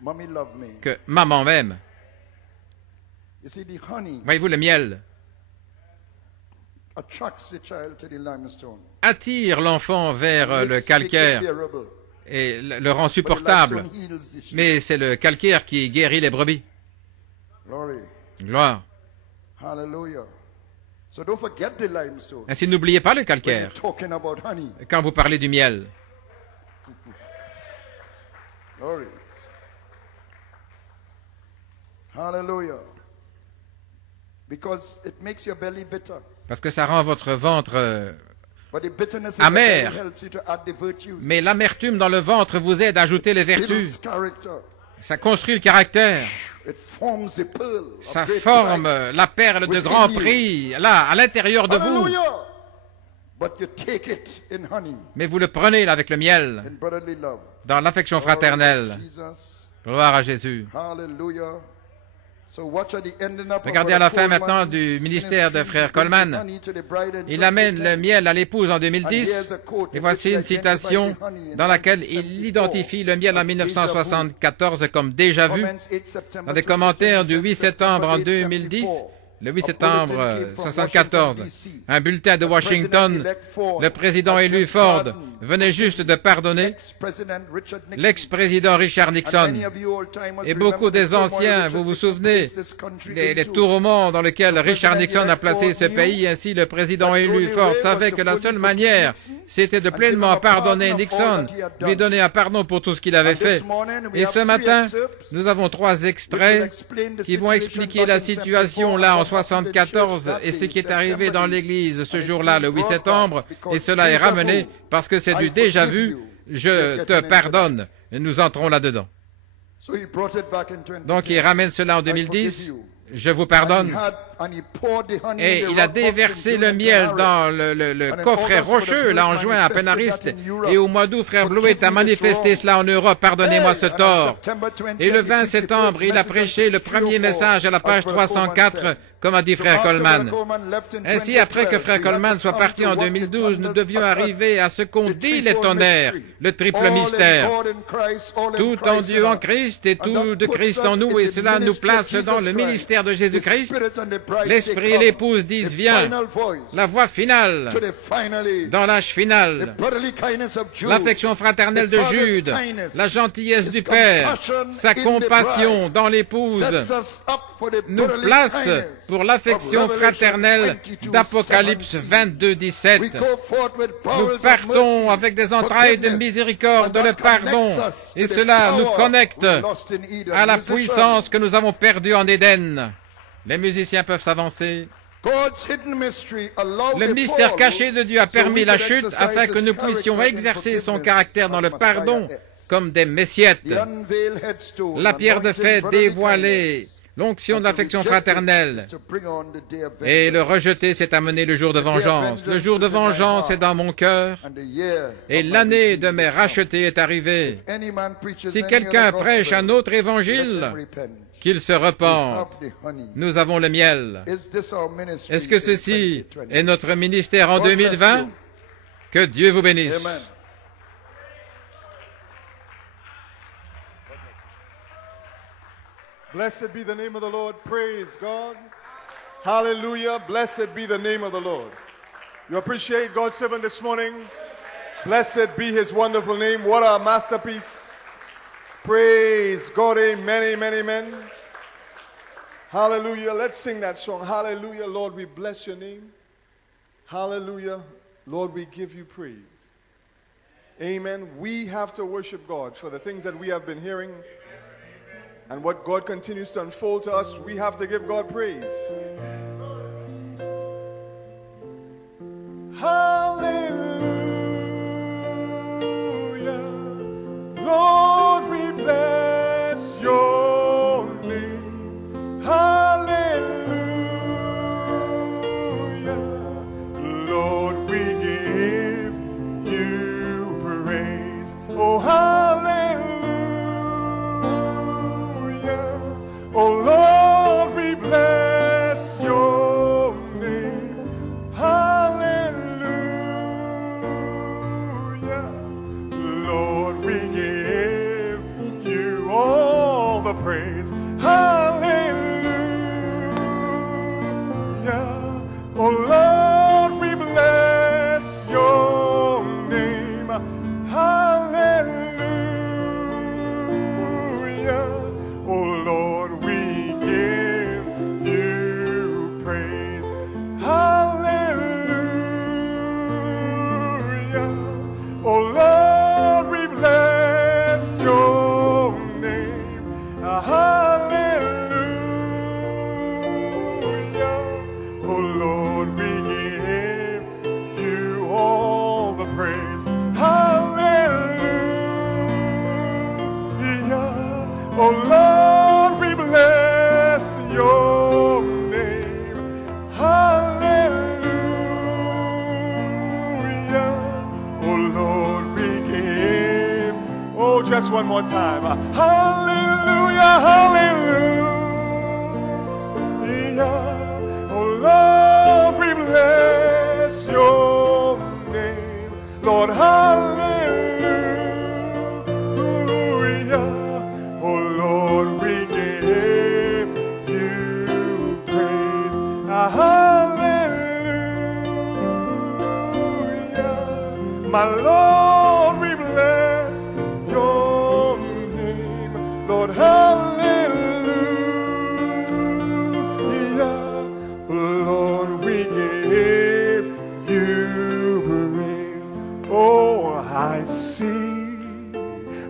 que maman m'aime. Voyez-vous, le miel attire l'enfant vers le calcaire et le rend supportable. Mais c'est le calcaire qui guérit les brebis. Gloire. Ainsi, n'oubliez pas le calcaire quand vous parlez du miel. Parce que ça rend votre ventre amer. Mais l'amertume dans le ventre vous aide à ajouter les vertus. Ça construit le caractère. Ça forme la perle de grand prix, là, à l'intérieur de vous. Mais vous le prenez là, avec le miel, dans l'affection fraternelle. Gloire à Jésus. Regardez à la fin maintenant du ministère de Frère Coleman. Il amène le miel à l'épouse en 2010. Et voici une citation dans laquelle il identifie le miel en 1974 comme déjà vu. Dans des commentaires du 8 septembre en 2010, le 8 septembre 1974, un bulletin de Washington, le président élu Ford venait juste de pardonner l'ex-président Richard Nixon. Et beaucoup des anciens, vous vous souvenez, les tourments dans lesquels Richard Nixon a placé ce pays, ainsi le président élu Ford savait que la seule manière, c'était de pleinement pardonner Nixon, lui donner un pardon pour tout ce qu'il avait fait. Et ce matin, nous avons 3 extraits qui vont expliquer la situation là en 1974 et ce qui est arrivé dans l'Église ce jour-là, le 8 septembre, et cela est ramené parce que c'est du déjà vu, je te pardonne. Et nous entrons là-dedans. Donc il ramène cela en 2010, je vous pardonne. Et il a déversé le miel dans le coffret rocheux, là en juin à Penarist. Et au mois d'août, frère Blewett a manifesté cela en Europe, pardonnez-moi ce tort. Et le 20 septembre, il a prêché le premier message à la page 304, comme a dit frère Coleman. Ainsi, après que frère Coleman soit parti en 2012, nous devions arriver à ce qu'on dit les tonnerres, le triple mystère. Tout en Dieu en Christ et tout de Christ en nous, et cela nous place dans le ministère de Jésus-Christ. L'Esprit et l'épouse disent viens, la voix finale, dans l'âge final, l'affection fraternelle de Jude, la gentillesse du Père, sa compassion dans l'épouse, nous place pour l'affection fraternelle d'Apocalypse 22, 17. Nous partons avec des entrailles de miséricorde, le pardon, et cela nous connecte à la puissance que nous avons perdue en Éden. Les musiciens peuvent s'avancer. Le mystère caché de Dieu a permis la chute afin que nous puissions exercer son caractère dans le pardon comme des messiettes. La pierre de fait dévoilée, l'onction de l'affection fraternelle. Et le rejeter, c'est amener le jour de vengeance. Le jour de vengeance est dans mon cœur. Et l'année de mes rachetés est arrivée. Si quelqu'un prêche un autre évangile, qu'il se repente. Nous avons le miel. Est-ce que ceci est notre ministère en 2020? Que Dieu vous bénisse. Blessed be the name of the Lord. Praise God. Hallelujah. Blessed be the name of the Lord. You appreciate God's servant this morning? Blessed be his wonderful name. What a masterpiece. Praise God. Amen, amen, amen. Hallelujah. Let's sing that song. Hallelujah. Lord, we bless your name. Hallelujah. Lord, we give you praise. Amen. We have to worship God for the things that we have been hearing. And what God continues to unfold to us, we have to give God praise. Hallelujah. Lord, we bless your name. Hallelujah. Lord, we give you praise. Oh, hallelujah. Oh, Lord, we bless your name. Hallelujah. Lord, we give you all the praise. Hallelujah. Oh, Lord, we bless your name. Hallelujah. Oh, Lord, we give you praise. Hallelujah. Oh, Lord, we bless your name. Hallelujah. Oh, Lord, we give you all the praise. Hallelujah. Oh, Lord, we bless your name. Hallelujah. just one more time. Hallelujah, hallelujah. Oh Lord, we bless your name. Lord, hallelujah. Oh Lord, we give you praise. Hallelujah. My Lord, we bless your name. Lord, hallelujah. Lord, we give you praise. Oh, I see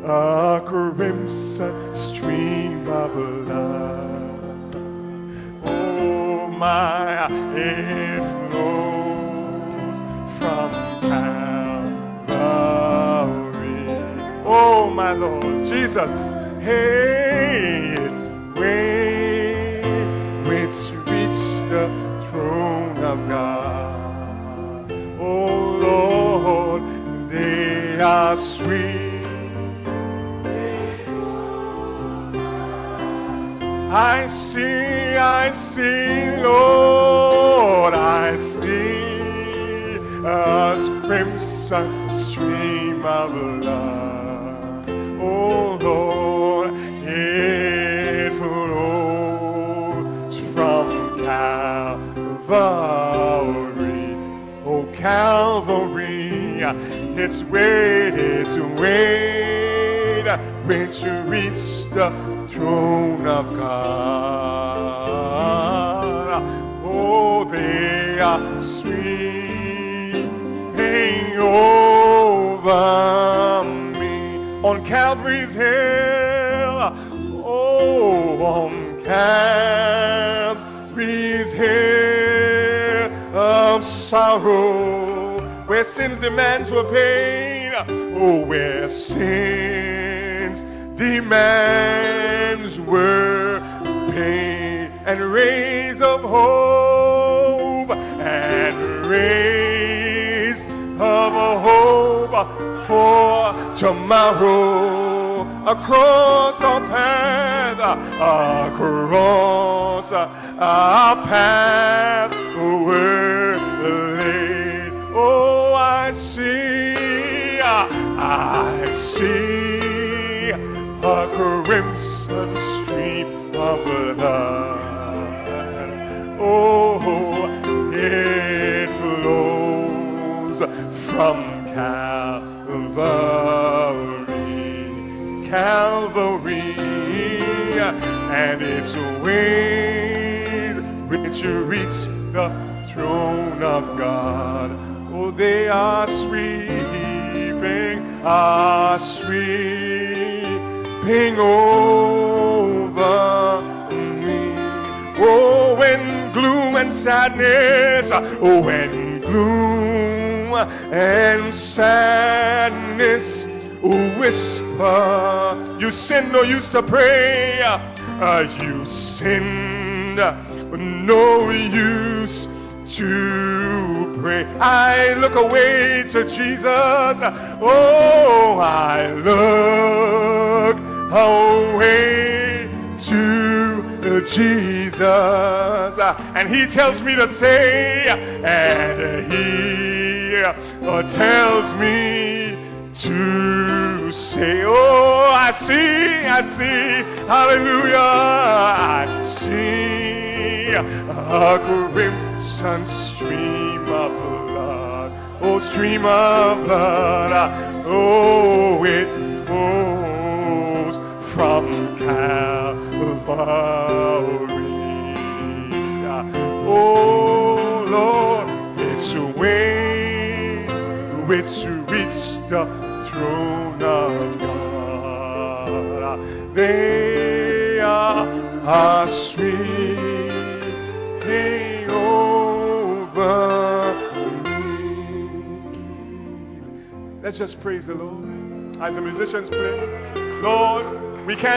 a crimson stream of blood. Oh, my, it flows from Calvary. Oh, my Lord Jesus, hey, it's way which reached the throne of God. Oh, Lord, they are sweet. I see, Lord, I see a crimson stream of blood. Oh, Lord, it flows from Calvary. Oh, Calvary, it's way, which reached the throne of God. Oh, they are sweeping over me on Calvary's hill. Oh, on Calvary's hill of sorrow, where sin's demands were paid. Oh, where sin's demands were paid, and rays of hope, and rays of hope for tomorrow across our path, were laid. Oh, I see a crimson stream of blood. Oh, it flows from Calvary, and its ways which reach the throne of God. Oh, they are sweeping over me. Oh, when gloom and sadness, oh, when gloom and sadness whisper, you sin no use to pray, you sinned no use to pray. I look away to Jesus. Oh, I look away to Jesus, and he tells me to say, and he tells me to say, oh, I see, hallelujah, I see a crimson stream of blood. Oh, stream of blood. Oh, it flows from Calvary. Oh, Lord, it's a way which reach the throne of God. They are sweeping over me. Let's just praise the Lord as the musicians play. Lord, we can't